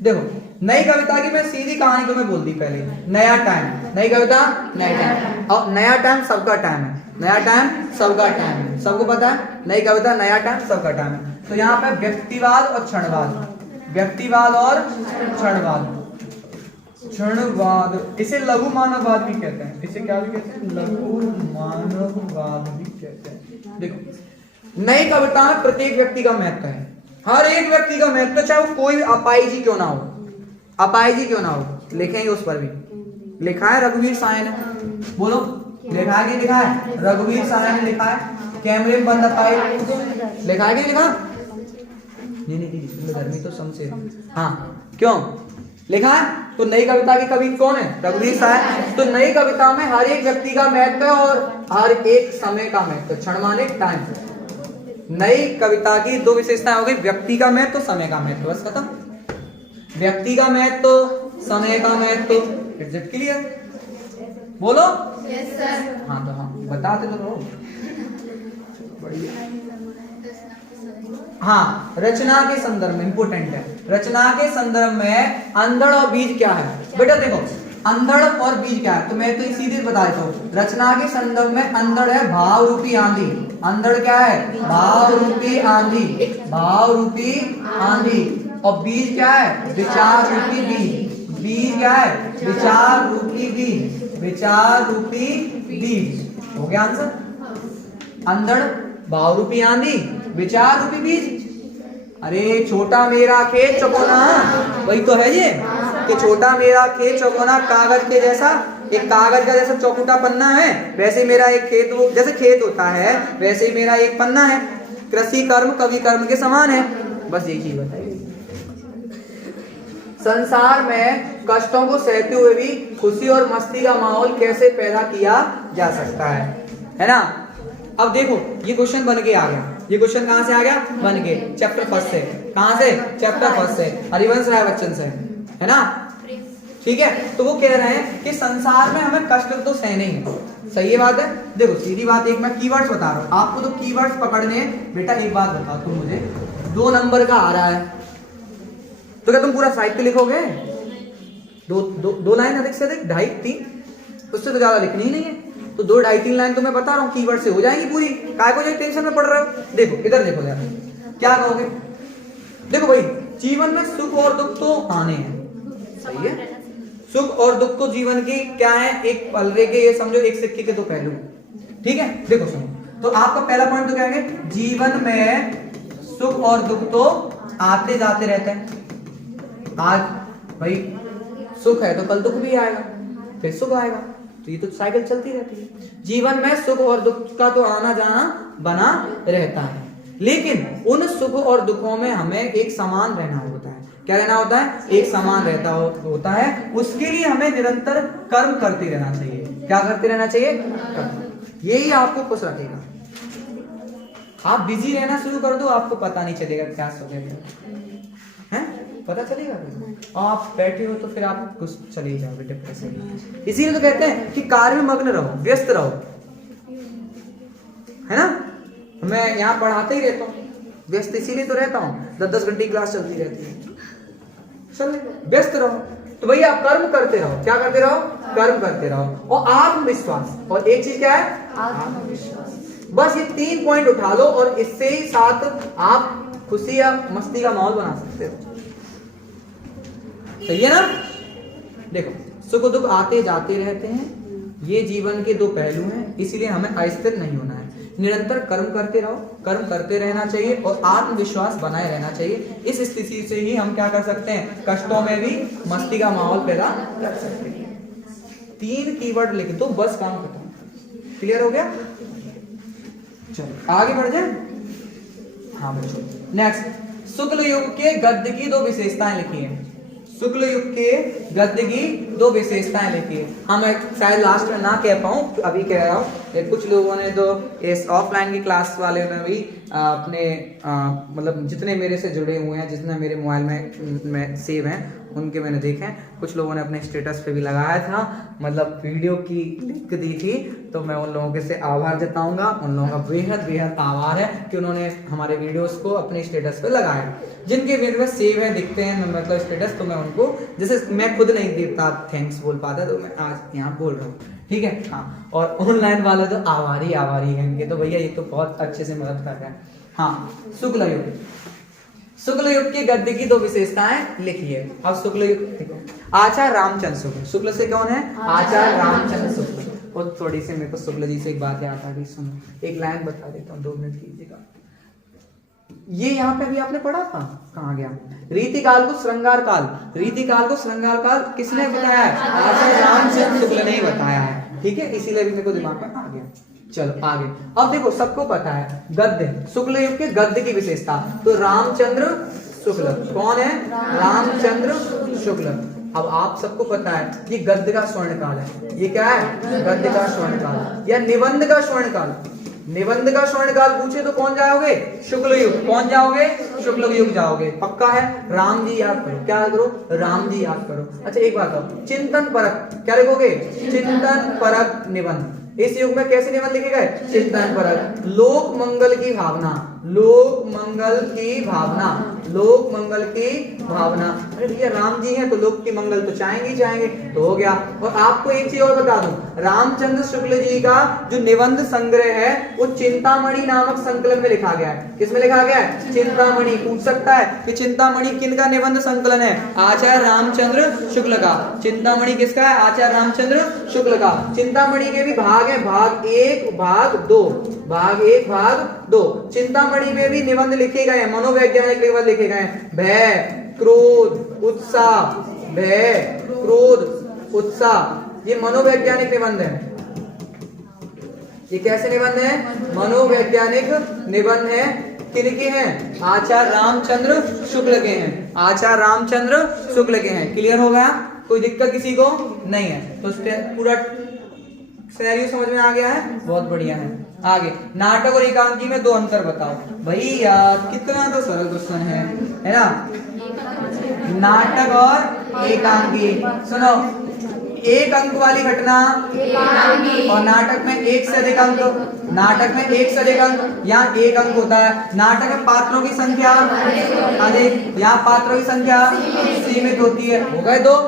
देखो नई कविता की मैं सीधी कहानी तुम्हें बोल दी पहले। नया टाइम, नई कविता नया टाइम, और नया टाइम सबका टाइम है, नया टाइम सबका टाइम है, सबको पता है। नई कविता नया टाइम सबका टाइम है। तो यहाँ पे व्यक्तिवाद और क्षणवाद, व्यक्तिवाद और क्षणवाद, क्षणवाद, इसे लघु मानववाद भी कहते हैं। इसे क्या भी कहते हैं, लघु मानववाद भी कहते हैं। देखो नई कविता में प्रत्येक व्यक्ति का महत्व है, हर एक व्यक्ति का महत्व, चाहे वो कोई भी अपाहिजी क्यों ना हो, अपाहिजी क्यों ना हो। लिखेंगे उस पर भी, लिखा है रघुवीर साय ने, बोलो लिखा है कि लिखा है, रघुवीर साय ने लिखा है। कैमरे में बंद अपाही लिखा है कि लिखा, नहीं दीदी गर्मी तो समझे, हाँ क्यों लिखा है। तो नई कविता की कवि कौन है, रघुवीर साय। तो नई कविता में हर एक व्यक्ति का महत्व और हर एक समय का महत्व, क्षण माने टाइम। नई कविता की दो विशेषताएं हो गई, व्यक्ति का महत्व, समय का महत्व, बस खत्म। व्यक्ति का महत्व, समय का महत्व, इज इट क्लियर, बोलो यस सर। हाँ तो हाँ बताते तो रहो, बढ़िया। हाँ रचना के संदर्भ में इंपोर्टेंट है, रचना के संदर्भ में अंधड़ और बीज क्या है बेटा। देखो अंधड़ और बीज क्या है, तो मैं तो सीधे बता देता हूँ। रचना के संदर्भ में अंधड़ है भाव रूपी आंधी, अंधड़ क्या है, भाव रूपी आंधी, भाव रूपी आंधी। और बीज क्या है, विचार रूपी बीज, बीज क्या है, विचार रूपी बीज, विचार रूपी बीज। हो गया आंसर, अंधड़, भाव रूपी आंधी, विचार रूपी बीज। अरे छोटा मेरा खेत चौकोना, वही तो है ये कि छोटा मेरा खेत चौकोना, कागज के जैसा, एक कागज का जैसा चौकुटा पन्ना है, वैसे मेरा एक खेत, जैसे खेत होता है वैसे ही मेरा एक पन्ना है। कृषि कर्म कवि कर्म के समान है, बस एक चीज बताइए। संसार में कष्टों को सहते हुए भी खुशी और मस्ती का माहौल कैसे पैदा किया जा सकता है ना। अब देखो ये क्वेश्चन बन के आ गया, ये क्वेश्चन कहां से आ गया, बन के चैप्टर फर्स्ट से। कहां से, चैप्टर फर्स्ट से, हरिवंश राय बच्चन से, है ना। ठीक है, तो वो कह रहे हैं कि संसार में हमें कष्ट तो सहने ही है। सही बात है। देखो सीधी बात, एक मैं कीवर्ड्स बता रहा हूँ आपको, तो कीवर्ड्स पकड़ने हैं। बेटा एक बात बताओ तुम मुझे, 2 नंबर का आ रहा है तो क्या तुम पूरा साहित्य लिखोगे? दो लाइन अधिक से अधिक 2.5 3, उससे तो ज्यादा लिखनी ही नहीं है। तो 2 2.5 3 लाइन तो मैं बता रहा हूँ कीवर्ड से हो जाएगी पूरी। काय को जो टेंशन में पड़ रहे हो, देखो इधर देखो जरा, क्या कहोगे। देखो भाई जीवन में सुख और दुख तो आने हैं, सही है। सुख और दुख तो जीवन की क्या है, एक पलरे के, ये समझो एक सिक्के के 2 पहलू। ठीक है, देखो सुनो, तो आपका पहला पॉइंट तो क्या है, जीवन में सुख और दुख तो आते जाते रहते हैं। आज भाई सुख है तो कल दुख भी आएगा, फिर सुख आएगा। तो ये तो साइकिल चलती रहती है। जीवन में सुख और दुख का तो आना जाना बना रहता है, लेकिन उन सुख और दुखों में हमें एक समान रहना होता है। क्या रहना होता है? एक समान होता है। उसके लिए हमें निरंतर कर्म करते रहना चाहिए। क्या करते रहना चाहिए? कर्म। यही आपको खुश रखेगा। आप बिजी रहना शुरू कर दो, आपको पता नहीं चलेगा क्या सुख है, पता चलेगा? और आप बैठे हो तो फिर आप कुछ चले जाओगे डिप्रेशन। इसीलिए तो कहते हैं कि कार्य में मग्न रहो, व्यस्त रहो, है ना। मैं यहाँ पढ़ाते ही रहता हूँ, व्यस्त इसीलिए तो रहता हूँ, 10-10 घंटे क्लास चलती रहती है। चल व्यस्त रहो, तो भैया आप कर्म करते रहो। क्या करते रहो? कर्म करते रहो। और आत्मविश्वास, और एक चीज क्या है? आत्मविश्वास। बस ये 3 पॉइंट उठा लो और इससे ही साथ आप खुशी या मस्ती का माहौल बना सकते हो। सही है ना? देखो, सुख दुख आते जाते रहते हैं, ये जीवन के 2 पहलू हैं, इसीलिए हमें अस्थिर नहीं होना है। निरंतर कर्म करते रहो, कर्म करते रहना चाहिए और आत्मविश्वास बनाए रहना चाहिए। इस स्थिति से ही हम क्या कर सकते हैं? कष्टों में भी मस्ती का माहौल पैदा कर सकते हैं। 3 कीवर्ड लिख दो, बस काम खत्म। क्लियर हो गया? चलो आगे बढ़ जाए। हाँ बच्चों, नेक्स्ट, शुक्ल युग के गद्य की 2 विशेषताएं लिखी है। शुक्ल युग के गद्य की 2 विशेषताएं लिखी है। हम शायद लास्ट में ना कह पाऊं, अभी कह रहा हूं। कुछ लोगों ने तो इस ऑफलाइन की क्लास वाले ने भी अपने मतलब जितने मेरे से जुड़े हुए हैं, जितने मेरे मोबाइल में सेव हैं, उनके मैंने देखे हैं। कुछ लोगों ने अपने स्टेटस पे भी लगाया था, मतलब वीडियो की लिंक दी थी। तो मैं उन लोगों के से आभार जताऊंगा। उन लोगों का बेहद बेहद आभार है कि उन्होंने हमारे वीडियोस को अपने स्टेटस पे लगाया। जिनके वीडियो में सेव है, दिखते हैं मतलब स्टेटस, तो मैं उनको, जैसे मैं खुद नहीं देता थैंक्स बोल पाता, तो मैं आज यहाँ बोल रहा हूँ, ठीक है। हाँ, और ऑनलाइन वाले तो आभारी है इनके, तो भैया ये तो बहुत अच्छे से मदद कर रहे हैं। हाँ, शुक्ल युग, शुक्ल युग के गद्य की 2 विशेषताएं लिखिए। अब शुक्ल युग देखो, आचार्य रामचंद्र शुक्ल। शुक्ल से कौन है? आचार्य रामचंद्र शुक्ल। और थोड़ी सी मेरे को शुक्ल जी से एक बात याद आ गई, सुनो, एक लाइन बता देता हूँ, 2 मिनट कीजिएगा। ये यहाँ पे भी आपने पढ़ा था, कहाँ गया? रीतिकाल को श्रृंगार काल, रीतिकाल को श्रृंगार काल किसने बताया है? आचार्य रामचंद्र शुक्ल ने ही बताया है, ठीक है। इसीलिए भी मेरे को दिमाग में आ गया। चलो आगे। अब देखो, सबको पता है गद्य, शुक्ल युग के गद्य की विशेषता, तो रामचंद्र शुक्ल। कौन है? रामचंद्र शुक्ल। अब आप सबको पता है ये गद्य का स्वर्ण काल है। ये क्या है? गद्य का स्वर्ण काल या निबंध का स्वर्ण काल। निबंध का स्वर्ण काल पूछे तो कौन जाओगे? शुक्ल युग। कौन जाओगे? शुक्ल युग जाओगे, पक्का है। राम जी याद करो, क्या करो? राम जी याद करो। अच्छा एक बात बताओ, चिंतन परक क्या लिखोगे? चिंतन परक निबंध। इस युग में कैसे निबंध लिखे गए? चिंतन परक। लोक मंगल की भावना, लोक मंगल की भावना, लोक मंगल की भावना। अरे भैया राम जी हैं तो लोक की मंगल तो चाहेंगे चाहेंगे, तो हो गया। और आपको एक चीज और बता दूं, रामचंद्र शुक्ल जी का जो निबंध संग्रह है वो चिंतामणि नामक संकलन में लिखा गया है। किसमें लिखा गया है? चिंतामणि। पूछ सकता है कि चिंतामणि किनका निबंध संकलन है? आचार्य रामचंद्र शुक्ल का। चिंतामणि किसका है? आचार्य रामचंद्र शुक्ल का। चिंतामणि के भी भाग है, भाग 1 भाग 2, भाग 1 भाग 2। चिंतामणि में भी निबंध लिखे गए हैं, मनोवैज्ञानिक निबंध लिखे गए हैं। भय, क्रोध, उत्साह, भय, क्रोध, उत्साह, ये मनोवैज्ञानिक निबंध है। ये कैसे निबंध है? मनोवैज्ञानिक निबंध है। किनके हैं? आचार्य रामचंद्र शुक्ल के हैं। आचार्य रामचंद्र शुक्ल के हैं। क्लियर हो गया? कोई दिक्कत किसी को नहीं है? तो पूरा सिनेरियो समझ में आ गया है? बहुत बढ़िया है। आगे, नाटक और एकांकी में 2 अंतर बताओ। भैया कितना तो सरल क्वेश्चन है ना। नाटक और एकांकी, सुनो, 1 अंक वाली घटना और नाटक में 1 से अधिक अंक। नाटक में 1 से अधिक अंक, यहाँ 1 अंक होता है। नाटक में पात्रों की संख्या अधिक, यहाँ पात्रों की संख्या सीमित होती है। हो गए 2।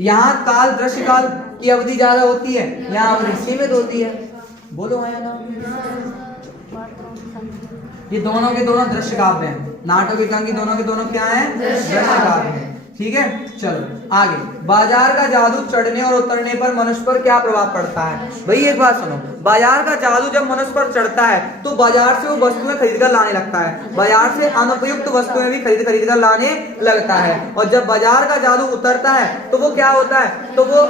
यहाँ काल, दृश्य काल की अवधि ज्यादा होती है, यहाँ अवधि सीमित होती है। बोलो आया ना। ये दोनों के दोनों दृश्य काव्य हैं। नाटक एकांकी दोनों के दोनों क्या हैं? दृश्य काव्य हैं। ठीक है, चलो आगे, बाजार का जादू चढ़ने और उतरने पर मनुष्य पर क्या प्रभाव पड़ता है? भाई एक बात सुनो, बाजार का जादू जब मनुष्य पर चढ़ता है तो बाजार से वो वस्तुएं खरीद कर लाने लगता है, बाजार से अनुपयुक्त वस्तुएं भी खरीद कर लाने लगता है। और जब बाजार का जादू उतरता है तो वो क्या होता है, तो वो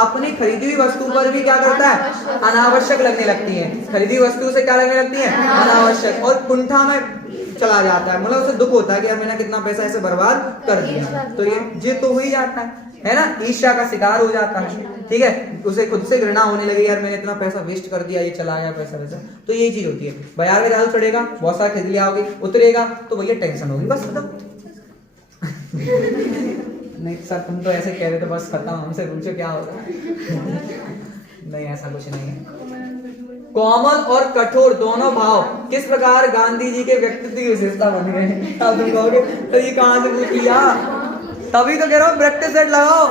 अपनी खरीदी हुई वस्तु पर भी क्या करता है, अनावश्यक लगने लगती है, खरीदी वस्तु से क्या लगने लगती है, अनावश्यक, और कुंठा में चला जाता है, मतलब उसे दुख होता है कि यार मैंने कितना पैसा ऐसे बर्बाद कर दिया। तो ये तो हो ही जाता है ना, ईर्ष्या का शिकार हो जाता है, ठीक है, उसे खुद से घृणा होने लगी, यार मैंने इतना पैसा वेस्ट कर दिया, ये चला गया पैसा वैसा। तो यही चीज होती है, बाजार का जादू चढ़ेगा, बहुत सारा खरीद लिया होगी, उतरेगा तो भैया टेंशन होगी, बस खत्म। नहीं सर तुम तो ऐसे कह रहे थे बस खत्म, हमसे पूछो क्या होगा। नहीं ऐसा कुछ नहीं है। कोमल और कठोर दोनों भाव किस प्रकार गांधी जी के व्यक्तित्व की विशेषता बन गए? अब तुम कहोगे तो ये कहां से पूछ लिया, तभी तो कह रहा हूं प्रैक्टिस सेट लगाओ।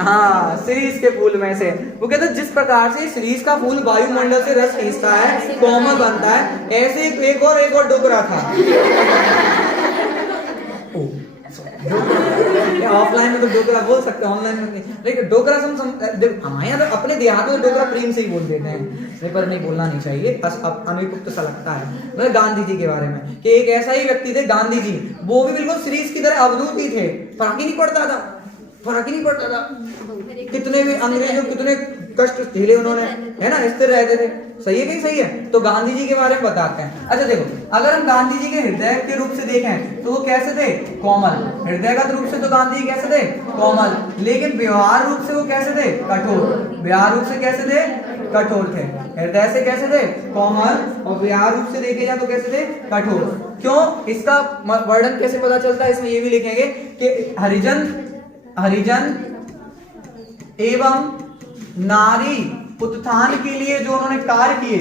हाँ, शिरीष के फूल में से, वो कहते हैं जिस प्रकार से शिरीष का फूल वायुमंडल से रस खींचता है, कोमल बनता है, ऐसे एक और डोकरा था। ऑफलाइन में तो डोकरा बोल सकते हैं, ऑनलाइन में नहीं, लेकिन डोकरा हमारे यहाँ तो अपने देहात में डोकरा प्रेम से ही बोल देते हैं, नहीं पर नहीं बोलना नहीं चाहिए, अनुपयुक्त सा लगता है। मतलब गांधी जी के बारे में कि एक ऐसा ही व्यक्ति थे गांधी जी, वो भी बिल्कुल शिरीष की तरह अवधूत ही थे, फर्क ही नहीं पड़ता था, कितने भी अंग्रेजों कितने कष्ट झेले उन्होंने, है ना, स्थिर रहते थे। सही है कि सही है? तो गांधी जी के बारे में बताते हैं। अच्छा देखो, अगर हम गांधी जी के हृदय के रूप से देखें तो वो कैसे थे? कोमल। हृदयगत रूप से तो गांधी जी कैसे थे? कोमल। लेकिन व्यवहार रूप से वो कैसे थे? कठोर। व्यवहार रूप से कैसे थे? कठोर थे। हृदय से कैसे थे? कोमल, और व्यवहार रूप से देखे जाए तो कैसे थे? कठोर। क्यों? इसका वर्णन कैसे पता चलता है? इसमें ये भी लिखेंगे कि हरिजन एवं नारी उत्थान के लिए जो उन्होंने कार्य किए,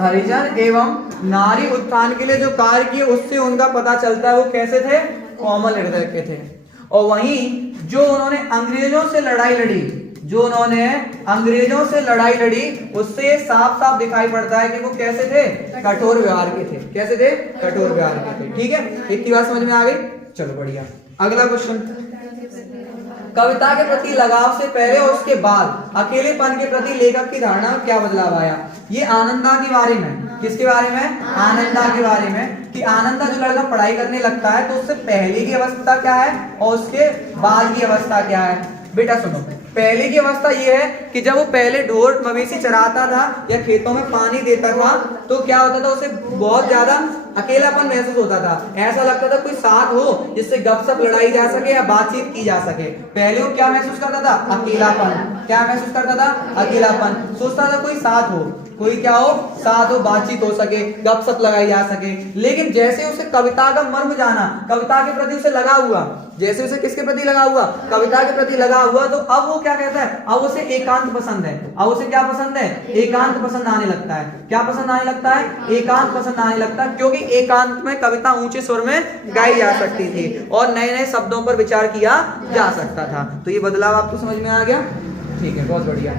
हरिजन एवं नारी उत्थान के लिए जो कार्य किए, उससे उनका पता चलता है वो कैसे थे? कोमल हृदय के थे। और वहीं जो उन्होंने अंग्रेजों से लड़ाई लड़ी, उससे साफ साफ दिखाई पड़ता है कि वो कैसे थे? कठोर व्यवहार के थे। कैसे थे? कठोर व्यवहार के थे। ठीक है, इतनी बात समझ में आ गई? चलो बढ़िया। अगला क्वेश्चन, कविता के प्रति लगाव से पहले और उसके बाद अकेलेपन के प्रति लेखक की धारणा में क्या बदलाव आया? ये आनंदा के बारे में। किसके बारे में? आनंदा के बारे में, कि आनंदा जो लड़का पढ़ाई करने लगता है तो उससे पहले की अवस्था क्या है और उसके बाद की अवस्था क्या है? बेटा सुनो, पहले की अवस्था ये है कि जब वो पहले ढोर मवेशी चराता था या खेतों में पानी देता था तो क्या होता था, उसे बहुत ज्यादा अकेलापन महसूस होता था, ऐसा लगता था कोई साथ हो जिससे गपशप लड़ाई जा सके या बातचीत की जा सके। पहले वो क्या महसूस करता था? अकेलापन। क्या महसूस करता था? अकेलापन। सोचता था कोई साथ हो, कोई क्या हो? साथ हो, बातचीत हो सके, गपशप लगाई जा सके। लेकिन जैसे उसे कविता का मर्म जाना, कविता के प्रति उसे लगा हुआ, जैसे उसे किसके प्रति लगा हुआ? कविता के प्रति लगा हुआ, तो अब वो क्या कहता है? अब उसे एकांत पसंद है। अब उसे क्या पसंद है? एकांत पसंद आने लगता है। क्या पसंद आने लगता है? एकांत पसंद आने लगता है, क्योंकि एकांत में कविता ऊंचे स्वर में गाई जा सकती थी और नए नए शब्दों पर विचार किया जा सकता था। तो ये बदलाव आपको समझ में आ गया? ठीक है, बहुत बढ़िया।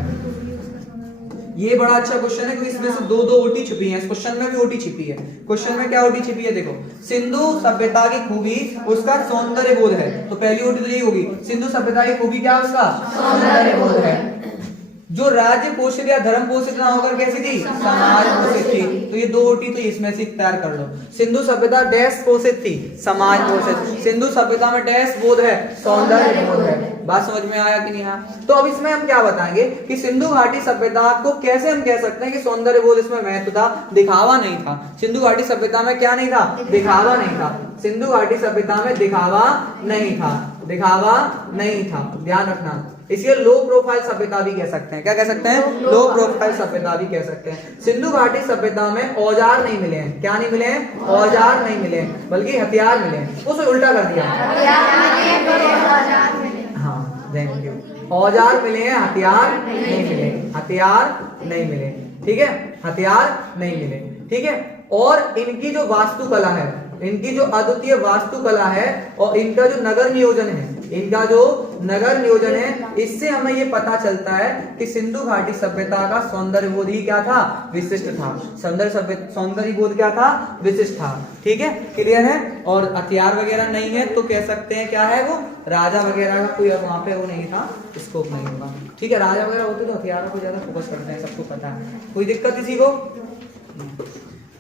ये बड़ा अच्छा क्वेश्चन है क्योंकि इसमें से दो ओटी छिपी है। इस क्वेश्चन में भी ओटी छिपी है। क्वेश्चन में क्या ओटी छिपी है? देखो, सिंधु सभ्यता की खूबी उसका सौंदर्य बोध है। तो पहली ओटी तो यही होगी, सिंधु सभ्यता की खूबी क्या है? उसका सौंदर्य बोध है। जो राज्य पोषित या धर्म पोषित ना होकर कैसी थी? समाज पोषित थी। तो ये दो ओटी तो इसमें से तैयार कर लो। सिंधु सभ्यता डैश पोषित थी? समाज पोषित। सिंधु सभ्यता में डैश बोध है? सौंदर्य बोध है। बात समझ में आया कि नहीं? हाँ। तो अब इसमें हम क्या बताएंगे कि सिंधु घाटी सभ्यता को कैसे हम कह सकते हैं कि सौंदर्य बोध इसमें महत्व था, दिखावा नहीं था। सिंधु घाटी सभ्यता में क्या नहीं था? दिखावा नहीं था। सिंधु घाटी सभ्यता में दिखावा नहीं था, दिखावा नहीं था, ध्यान रखना। इसलिए लो प्रोफाइल सभ्यता भी कह सकते हैं। क्या कह सकते हैं? लो प्रोफाइल सभ्यता भी कह सकते हैं। सिंधु घाटी सभ्यता में औजार नहीं मिले हैं। क्या नहीं मिले हैं? औजार नहीं मिले, बल्कि हथियार मिले हैं। उसे उल्टा कर दिया। हाँ, थैंक यू। औजार मिले हैं, हथियार नहीं मिले। हथियार नहीं मिले, ठीक है, हथियार नहीं मिले, ठीक है। और इनकी जो वास्तुकला है, इनकी जो अद्वितीय वास्तुकला है और इनका जो नगर नियोजन है, इनका जो नगर नियोजन है। इससे हमें ये पता चलता है कि सिंधु घाटी सभ्यता का सौंदर्य बोध ही क्या था, विशिष्ट था। सौंदर्य बोध क्या था, विशिष्ट था। ठीक है, क्लियर है। और हथियार वगैरह नहीं है तो कह सकते हैं क्या है वो, राजा वगैरह का कोई वहां पे वो नहीं था, स्कोप नहीं होगा। ठीक है, राजा वगैरह होते तो हथियारों को ज्यादा फोकस करते हैं, सबको पता है। कोई दिक्कत किसी को?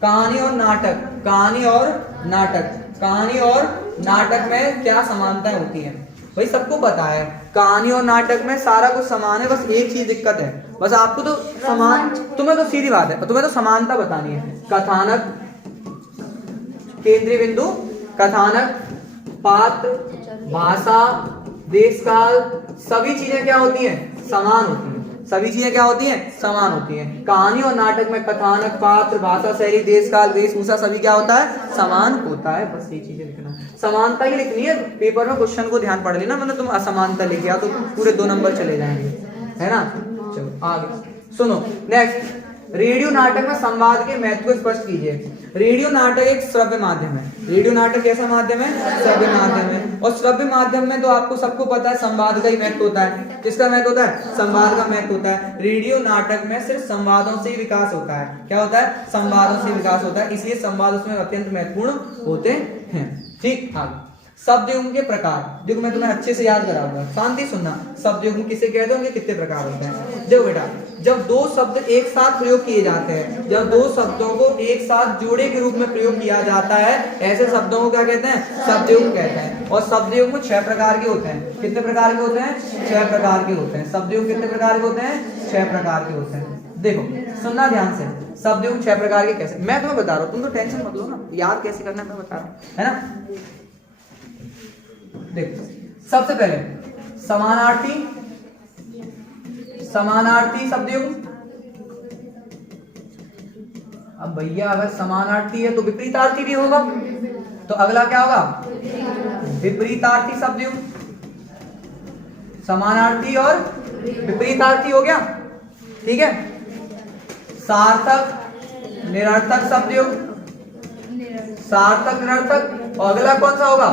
कहानी और नाटक, कहानी और नाटक, कहानी और नाटक में क्या समानताएं होती हैं भाई सबको पता है। कहानी और नाटक में सारा कुछ समान है, बस एक चीज दिक्कत है, बस आपको तो समान, तुम्हें तो सीधी बात है, तुम्हें तो समानता बतानी है। कथानक, केंद्रीय बिंदु, कथानक, पात्र, भाषा, देशकाल, सभी चीजें क्या होती हैं, समान होती हैं। सभी चीजें क्या होती हैं, समान होती हैं। कहानी और नाटक में कथानक, पात्र, भाषा, शैली, देशकाल, वेशभूषा सभी क्या होता है, समान होता है। बस ये चीजें लिखना, समानता ही लिखनी है। पेपर में क्वेश्चन को ध्यान पढ़ लेना, मतलब तुम असमानता लिख गया तो पूरे 2 नंबर चले जाएंगे, है ना। चलो आगे सुनो। नेक्स्ट, रेडियो नाटक में संवाद के महत्व को स्पष्ट कीजिए। रेडियो नाटक एक श्रव्य माध्यम है। रेडियो नाटक कैसा माध्यम है, श्रव्य माध्यम है। और श्रव्य माध्यम में तो आपको सबको पता है संवाद का ही महत्व होता है। किसका महत्व होता है, संवाद का महत्व होता है। रेडियो नाटक में सिर्फ संवादों से ही विकास होता है। क्या होता है, संवादों से विकास होता है, इसलिए संवाद उसमें अत्यंत महत्वपूर्ण होते हैं। ठीक, आगे शब्द युग्म के प्रकार। देखो मैं तुम्हें अच्छे से याद कराऊंगा, शांति सुनना। शब्द युग्म किसे कहते हैं, कितने प्रकार होते हैं। देखो बेटा, जब 2 शब्द एक साथ प्रयोग किए जाते हैं, जब 2 शब्दों को एक साथ जोड़े के रूप में प्रयोग किया जाता है, ऐसे शब्दों को क्या कहते हैं, शब्द युग्म कहते हैं। और शब्द युग्म 6 प्रकार के होते हैं। कितने प्रकार के होते हैं, 6 प्रकार के होते हैं। शब्द युग्म कितने प्रकार के होते हैं, 6 प्रकार के होते हैं। देखो सुनना ध्यान से, शब्द युग्म 6 प्रकार के कैसे, मैं तुम्हें बता रहा हूँ, तुम तो टेंशन मत लो ना, याद कैसे करना है मैं बता रहा हूँ, है ना। देखो सबसे पहले समानार्थी, समानार्थी शब्द युग्म। अब भैया अगर समानार्थी है तो विपरीतार्थी भी होगा, तो अगला क्या होगा, विपरीतार्थी शब्द युग्म। समानार्थी और विपरीतार्थी हो गया, ठीक है। सार्थक, निरर्थक शब्द युग्म, सार्थक, निरर्थक। और अगला कौन सा होगा,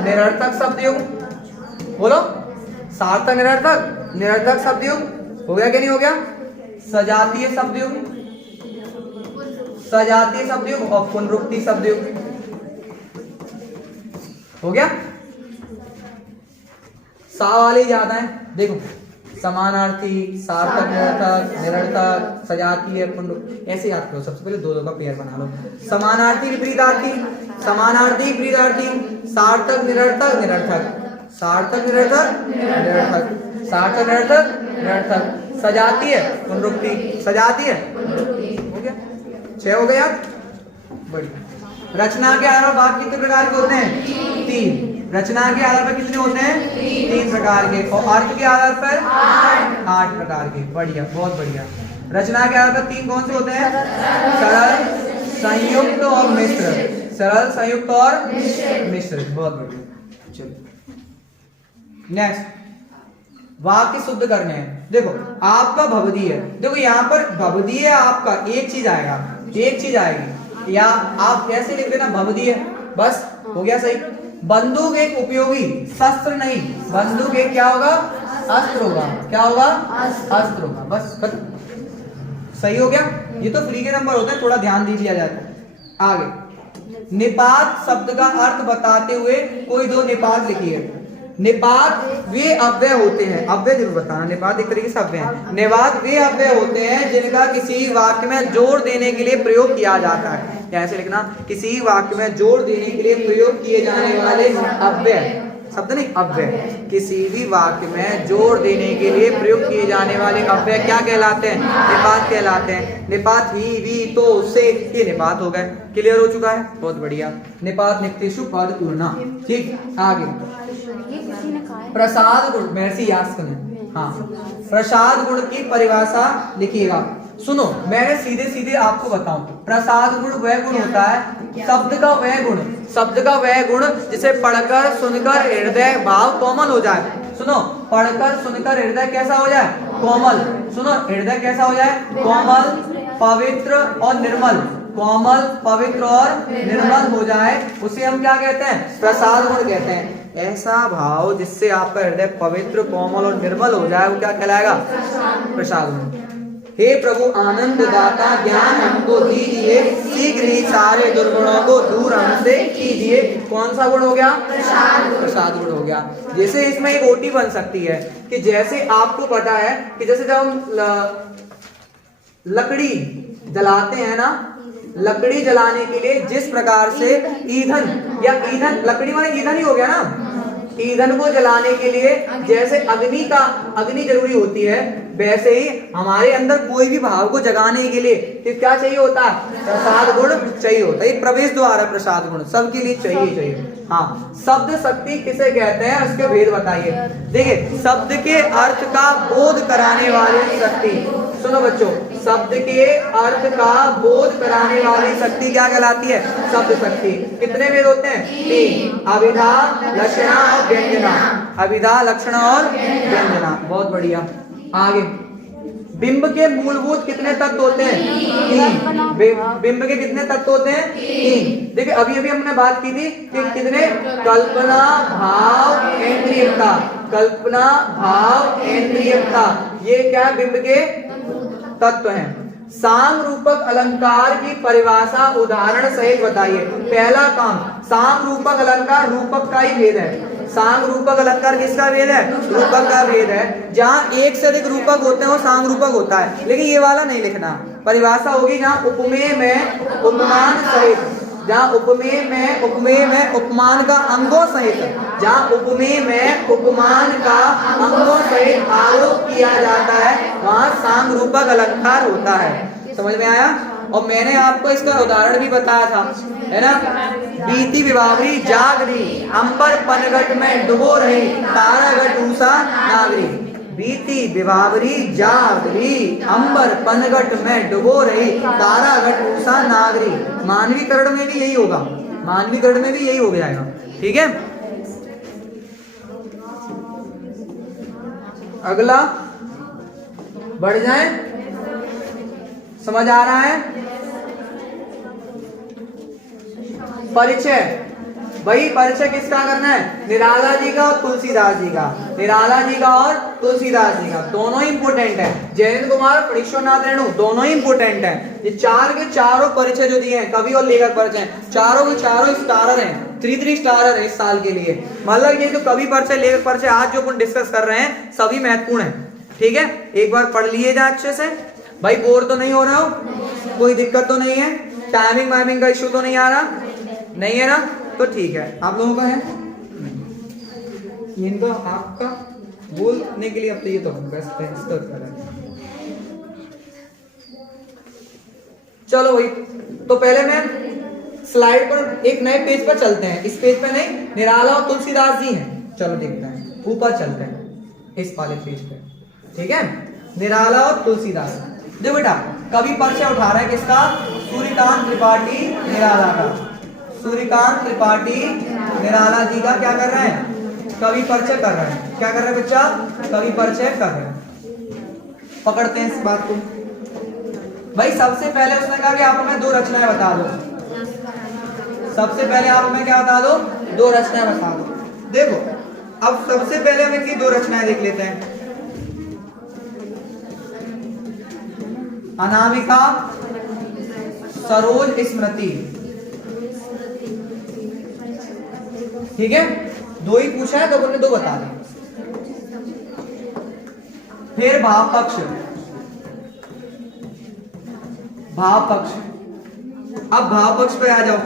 निरर्थक शब्द युग्म। बोलो, सार्थक, निरर्थक, निरर्थक शब्द युग्म हो गया कि नहीं हो गया। सजातीय शब्द युग्म, सजातीय शब्द युग्म और पुनरुक्ति शब्द युग्म हो गया। सा वाले ज्यादा है, देखो समानार्थी, सार्थक, निरर्थक, निरर्थक, सजातीय, पुनरुक्ति, ऐसे याद करो। सबसे पहले 2-2 का पेयर बना लो। समानार्थी, विपरीतार्थी, समानार्थी, विपरीतार्थी, सार्थक, निरर्थक, निरर्थक, सार्थक, निरर्थक, निरर्थक, सार्थक, निरर्थक, निरर्थक, सजातीय, पुनरुक्ति, सजातीय, हो गया। 6 हो गया। बढ़िया। रचना के आधार पर वाक्य कितने प्रकार के होते हैं, 3। रचना के आधार पर कितने होते हैं, 3 प्रकार के। और अर्थ के आधार पर 8 प्रकार के। बढ़िया, बहुत बढ़िया। रचना के आधार पर 3 कौन से होते हैं, सरल, संयुक्त और मिश्र। सरल, संयुक्त और मिश्र, बहुत बढ़िया। चलो नेक्स्ट, वाक्य शुद्ध करने हैं। देखो आपका भवदीय है, देखो यहाँ पर भवदीय आपका एक चीज आएगा, एक चीज आएगी, या आप कैसे लिख देना, भवदीय, बस हो गया सही। बंदूक एक उपयोगी शस्त्र नहीं, बंदूक एक क्या होगा, अस्त्र होगा। क्या होगा, अस्त्र होगा, बस सही हो गया। ये तो फ्री के नंबर होते हैं, थोड़ा ध्यान दे दिया जाता है। आगे, निपात शब्द का अर्थ बताते हुए कोई 2 निपात लिखिए। निपात वे अव्यय होते हैं, अव्यय जरूर बताना, निपात एक तरीके से अव्यय है। निपात वे अव्यय होते हैं जिनका किसी वाक्य में जोड़ देने के लिए प्रयोग किया जाता है। ऐसे लिखना, किसी वाक्य में जोड़ देने के लिए प्रयोग किए जाने वाले अव्यय, शब्द नहीं अव्यय, किसी भी वाक्य में जोड़ देने के लिए प्रयोग किए जाने वाले अव्यय क्या कहलाते हैं, निपात कहलाते हैं। निपात ही, भी, तो, से, ये निपात हो गए। क्लियर हो चुका है, बहुत बढ़िया। निपात निक्तेषु पद पूर्णा। ठीक, आगे प्रसाद गुण, महर्षि यास्क। हाँ, प्रसाद गुण की परिभाषा लिखिएगा। सुनो मैंने सीधे सीधे आपको बताऊं, प्रसाद गुण वह गुण होता है, शब्द का वह गुण, शब्द का वह गुण जिसे पढ़कर सुनकर हृदय भाव कोमल हो जाए। सुनो, पढ़कर सुनकर हृदय कैसा हो जाए, कोमल। सुनो, हृदय कैसा हो जाए, कोमल, पवित्र और निर्मल। कोमल, पवित्र और निर्मल हो जाए, उसे हम क्या कहते हैं, प्रसाद गुण कहते हैं। ऐसा भाव जिससे आपका हृदय पवित्र, कोमल और निर्मल हो जाए, वो क्या कहलाएगा? प्रसाद गुण। हे प्रभु आनंद दाता ज्ञान हमको दीजिए, शीघ्र ही सारे दुर्गुणों को दूर हमसे कीजिए। कौन सा गुण हो गया? प्रसाद गुण हो गया। जैसे इसमें एक ओटी बन सकती है कि जैसे आपको पता है कि जैसे जब हम लकड़ी जलाते हैं ना, लकड़ी जलाने के लिए जिस प्रकार से ईंधन या ईंधन, लकड़ी माने ईंधन ही हो गया ना, ईंधन को जलाने के लिए जैसे अग्नि जरूरी होती है, वैसे ही हमारे अंदर कोई भी भाव को जगाने के लिए कि क्या चाहिए होता है? प्रसाद गुण चाहिए होता है। प्रवेश द्वार है प्रसाद गुण, सबके लिए चाहिए। हाँ, शब्द शक्ति किसे कहते हैं, उसके भेद बताइए। देखिए, शब्द के अर्थ का बोध कराने वाली शक्ति, सुनो बच्चों, शब्द के अर्थ का बोध कराने वाली शक्ति क्या कहलाती है? शब्द शक्ति। कितने भेद होते हैं? 3, अभिधा, लक्षणा और व्यंजना। अभिधा, लक्षण और व्यंजना। बहुत बढ़िया। आगे, बिंब के मूलभूत कितने तत्व होते हैं? 3। बिंब के कितने तत्व होते हैं? 3। देखिए, अभी हमने बात की थी कि कितने? कल्पना, भाव, इंद्रियता। कल्पना, भाव, इंद्रियता, ये क्या है? बिंब के तत्व हैं। साम रूपक अलंकार की परिभाषा उदाहरण सहित बताइए। पहला काम, साम रूपक अलंकार, रूपक का ही भेद है। साम रूपक अलंकार किसका भेद है? रूपक का भेद है। जहाँ एक से अधिक रूपक होते हैं वो साम रूपक होता है, लेकिन ये वाला नहीं लिखना। परिभाषा होगी जहाँ उपमेय में उपमान सहित, जहाँ उपमेय में उपमान का अंगों सहित, जहाँ उपमेय में उपमान का अंगों सहित आरोप किया जाता है, वहाँ साम रूपक अलंकार होता है। समझ में आया? और मैंने आपको इसका उदाहरण भी बताया था, है ना? बीती विभावरी जाग रही, अंबर पनघट में डुबो रही, तारागढ़ ऊषा नागरी। बीती विभावरी जाग रही, अंबर पनघट में डुबो रही, तारागढ़ ऊषा नागरी। मानवीकरण में भी यही होगा, मानवीकरण में भी यही हो जाएगा। ठीक है, अगला बढ़ जाए, समझ आ रहा है? परिचय, वही परिचय किसका करना है? निराला जी का और तुलसीदास जी का। निराला जी का और तुलसीदास जी का, दोनों ही इंपोर्टेंट है। जयंत कुमार, फणीश्वरनाथ रेणु, दोनों ही इंपोर्टेंट है। ये चार के चारों परिचय जो दिए हैं, कवि और लेखक परिचय, चारों के चारों स्टारर हैं, 3 स्टारर है इस साल के लिए। मतलब ये जो कवि परिचय, लेखक परिचय आज जो अपन डिस्कस कर रहे हैं, सभी महत्वपूर्ण है। ठीक है, एक बार पढ़ लिए जाए अच्छे से। भाई बोर तो नहीं हो रहा हो? कोई दिक्कत तो नहीं है? टाइमिंग वाइमिंग का इश्यू तो नहीं आ रहा? नहीं है ना? तो ठीक है। आप लोगों का है? इनका आपका बोलने के लिए अब तो ये तो बस कर रहा है। चलो भाई, तो पहले मैं स्लाइड पर एक नए पेज पर चलते हैं। इस पेज पे नहीं, निराला और तुलसीदास जी हैं। चलो देखते हैं, ऊपर चलते हैं इस वाले पेज पे। ठीक है, निराला और तुलसीदास। देखो बेटा, कवि परिचय उठा रहा है किसका? सूर्यकांत त्रिपाठी निराला का। सूर्यकांत त्रिपाठी निराला जी का क्या कर रहे हैं? कवि परिचय कर रहे हैं। क्या कर रहे हैं बच्चा? कवि परिचय कर रहे हैं। पकड़ते हैं इस बात को। भाई सबसे पहले उसने कहा कि आप हमें 2 रचनाएं बता दो। सबसे पहले आप हमें क्या बता दो? 2 रचनाएं बता दो। देखो, अब सबसे पहले हम इनकी 2 रचनाएं देख लेते हैं। अनामिका, सरोज स्मृति। ठीक है, 2 ही पूछा है तो उन्होंने 2 बता दी। फिर भाव पक्ष। भाव पक्ष, अब भाव पक्ष पे आ जाओ।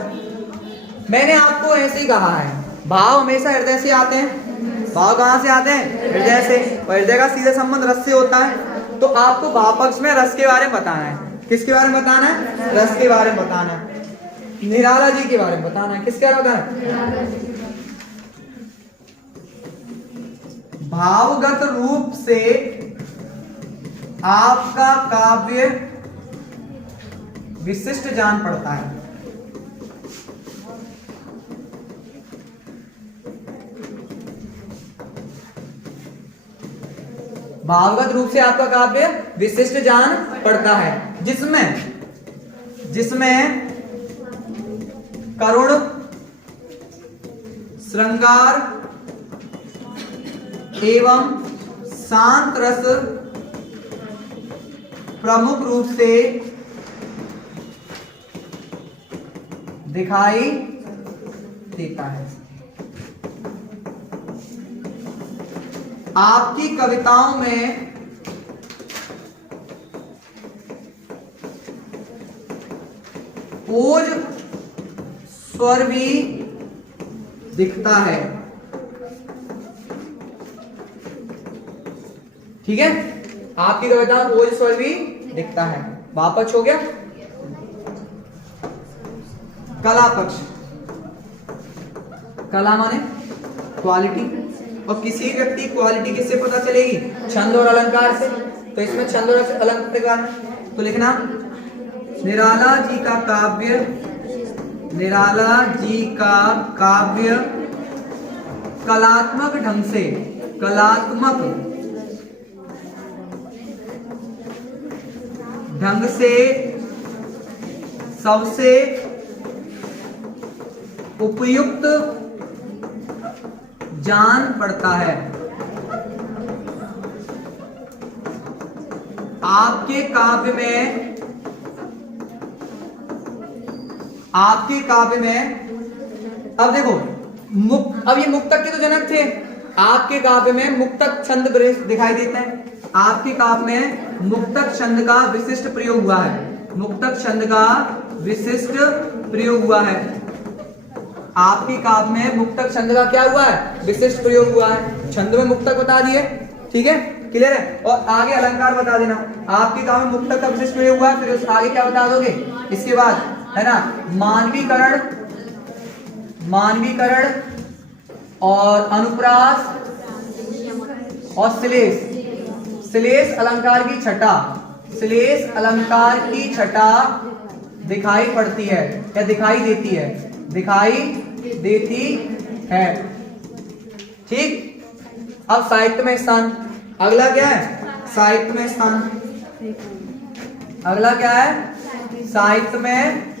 मैंने आपको ऐसे ही कहा है, भाव हमेशा हृदय से आते हैं। भाव कहां से आते हैं? हृदय से। और हृदय का सीधे संबंध रस से होता है। तो आपको भाव पक्ष में रस के बारे में बताना है। किसके बारे में बताना है? रस के बारे में बताना है। निराला जी के बारे में बताना है। किसके बारे में बताना है? भावगत रूप से आपका काव्य विशिष्ट जान पड़ता है। भावगत रूप से आपका काव्य विशिष्ट जान पड़ता है, जिसमें करुण, श्रृंगार, एवं शांत रस प्रमुख रूप से दिखाई देता है। आपकी कविताओं में ओज स्वर भी दिखता है। ठीक है, आपकी कविता में ओज स्वर भी दिखता है। वापस हो गया। कला पक्ष, कला माने क्वालिटी, और किसी व्यक्ति की क्वालिटी किससे पता चलेगी? छंद और अलंकार से। तो इसमें छंद और अलंकार तो लिखना निराला जी का काव्य, निराला जी का काव्य कलात्मक ढंग से, कलात्मक ढंग से सबसे उपयुक्त जान पड़ता है। आपके काव्य में, आपके काव्य में, अब देखो अब ये मुक्तक के तो जनक थे। आपके काव्य में मुक्तक छंद दिखाई देते हैं। आपके काव्य में मुक्तक छंद का विशिष्ट प्रयोग हुआ है। मुक्तक छंद का विशिष्ट प्रयोग हुआ है। आपके काव्य में मुक्तक छंद का क्या हुआ है? विशिष्ट प्रयोग हुआ है। छंद में मुक्तक बता दिए, ठीक है, क्लियर है। और आगे अलंकार बता देना। आपके काव्य में मुक्तक का विशिष्ट प्रयोग हुआ है, फिर उस आगे क्या बता दोगे? इसके बाद है ना मानवीकरण, मानवीकरण और अनुप्रास और श्लेष, श्लेष अलंकार की छटा, श्लेष अलंकार की छटा दिखाई पड़ती है या दिखाई देती है, दिखाई देती है। ठीक, अब साहित्य में स्थान, अगला क्या है? साहित्य में स्थान। अगला क्या है? साहित्य में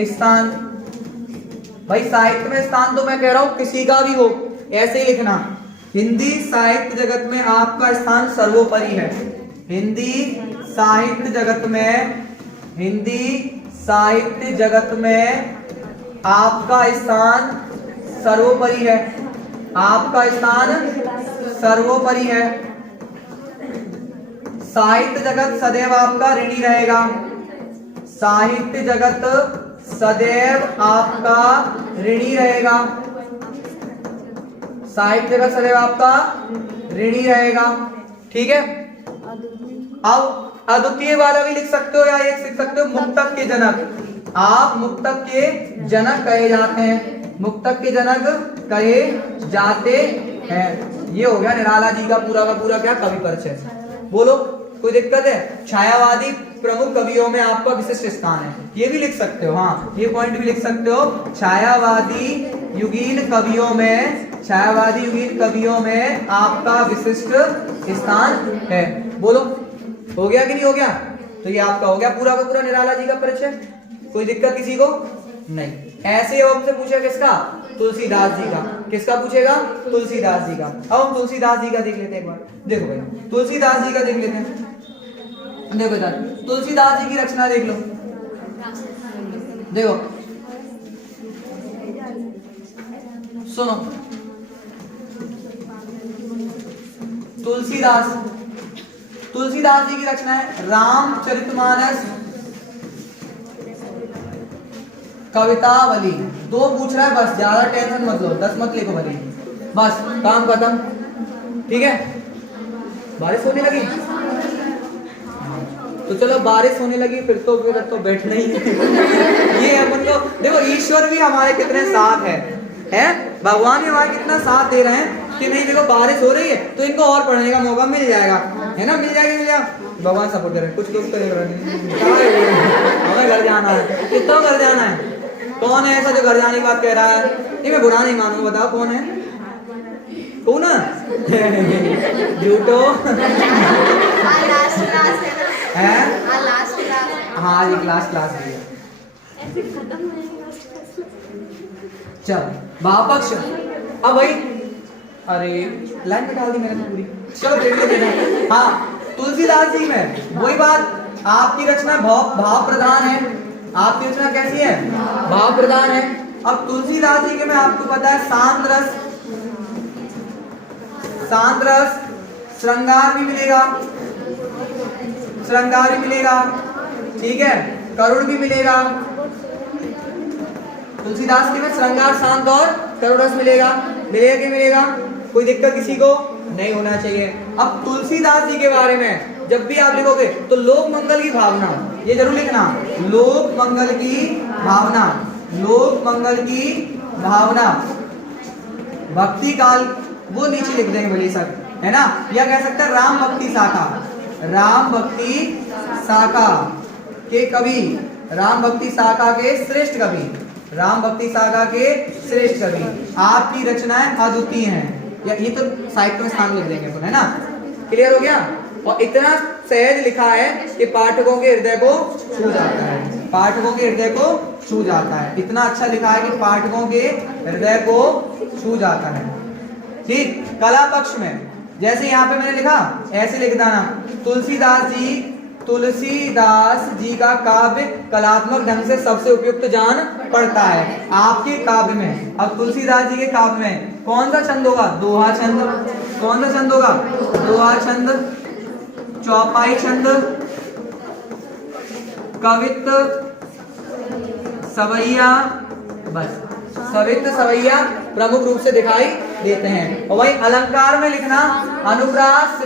स्थान। भाई साहित्य में स्थान तो मैं कह रहा हूं किसी का भी हो, ऐसे ही लिखना। हिंदी साहित्य जगत में आपका स्थान सर्वोपरि है। हिंदी साहित्य जगत में, हिंदी साहित्य जगत में आपका स्थान सर्वोपरि है। आपका स्थान सर्वोपरि है। साहित्य जगत सदैव आपका ऋणी रहेगा। साहित्य जगत सदैव आपका ऋणी रहेगा। साहित्य जगत सदैव आपका ऋणी रहेगा। ठीक है, अब अद्वितीय वाला भी लिख सकते हो या एक लिख सकते हो मुक्तक के जनक। आप मुक्तक के जनक कहे जाते हैं, मुक्तक के जनक कहे जाते हैं। ये हो गया निराला जी का पूरा क्या कवि परिचय। बोलो कोई दिक्कत है? छायावादी प्रमुख कवियों में आपका विशिष्ट स्थान है, ये भी लिख सकते हो। हाँ, ये पॉइंट भी लिख सकते हो। छायावादी युगीन कवियों में, छायावादी युगीन कवियों में आपका विशिष्ट स्थान है। बोलो हो गया कि नहीं हो गया? तो ये आपका हो गया पूरा का पूरा निराला जी का परिचय। कोई दिक्कत किसी को नहीं। ऐसे अब हमसे पूछे किसका? तुलसीदास जी का। किसका पूछेगा? तुलसीदास जी का। अब हम तुलसीदास जी का देख लेते हैं एक बार। देखो भाई तुलसीदास जी का देख लेते हैं। देखो बेटा तुलसीदास जी की रचना देख लो। देखो सुनो, तुलसीदास, तुलसीदास जी की रचना है रामचरितमानस कवितावली। 2 पूछ रहा है बस, ज्यादा टेंशन मत लो, 10 मत लिखो भले, बस काम खत्म। ठीक है, बारिश होने लगी तो चलो बारिश होने लगी फिर तो बैठना ही ये अपन को देखो, ईश्वर भी हमारे कितने साथ है भगवान भी हमारे कितना साथ दे रहे हैं कि नहीं। देखो बारिश हो रही है तो इनको और पढ़ने का मौका मिल जाएगा, है ना, मिल जाएगा। भगवान सपोर्ट करे। कुछ लोग हमें घर जाना है, कितना घर जाना है? कौन है ऐसा जो घर जाने की बात कह रहा है? ये मैं बुरा नहीं मानूंगा, बताओ कौन है? कौन झूठो है? हाँ ये क्लास है। चल भावपक्ष। अब भाई अरे लाइन में डाल दी मैंने तो पूरी। चलो देख लेते। हाँ, तुलसीदास जी में वही बात, आपकी रचना भाव प्रधान है। आपकी रचना कैसी है? भाव प्रधान है। अब तुलसीदास जी के में आपको पता है शांत रस, श्रृंगार भी मिलेगा, ठीक है, करुण भी मिलेगा। तुलसीदास के में श्रृंगार, शांत और करुण रस मिलेगा कि मिलेगा? कोई दिक्कत किसी को नहीं होना चाहिए। अब तुलसीदास जी के बारे में जब भी आप लिखोगे तो लोक मंगल की भावना, ये जरूर लिखना, लोक मंगल की भावना, भक्ति काल, वो नीचे लिख देंगे भले सर, है ना? या कह सकते हैं राम भक्ति शाखा के कवि, राम भक्ति शाखा के श्रेष्ठ कवि, आपकी रचनाएं अद्वितीय हैं। या ये तो साहित्य में स्थान लिख देंगे अपन, है ना? क्लियर हो गया? और इतना सहज लिखा है कि पाठकों के हृदय को छू जाता है, इतना अच्छा लिखा है कि पाठकों के हृदय को छू जाता है। ठीक, कला पक्ष में जैसे यहाँ पे मैंने लिखा, ऐसे लिख देना, तुलसीदास जी का काव्य कलात्मक ढंग से सबसे उपयुक्त जान पड़ता है आपके काव्य में। अब तुलसीदास जी के काव्य में कौन सा छंद होगा? दोहा छंद। कौन सा छंद होगा? दोहा छंद, चौपाई छंद, कवित्त सवैया, बस सवित्त सवैया प्रमुख रूप से दिखाई देते हैं। और वही अलंकार में लिखना अनुप्रास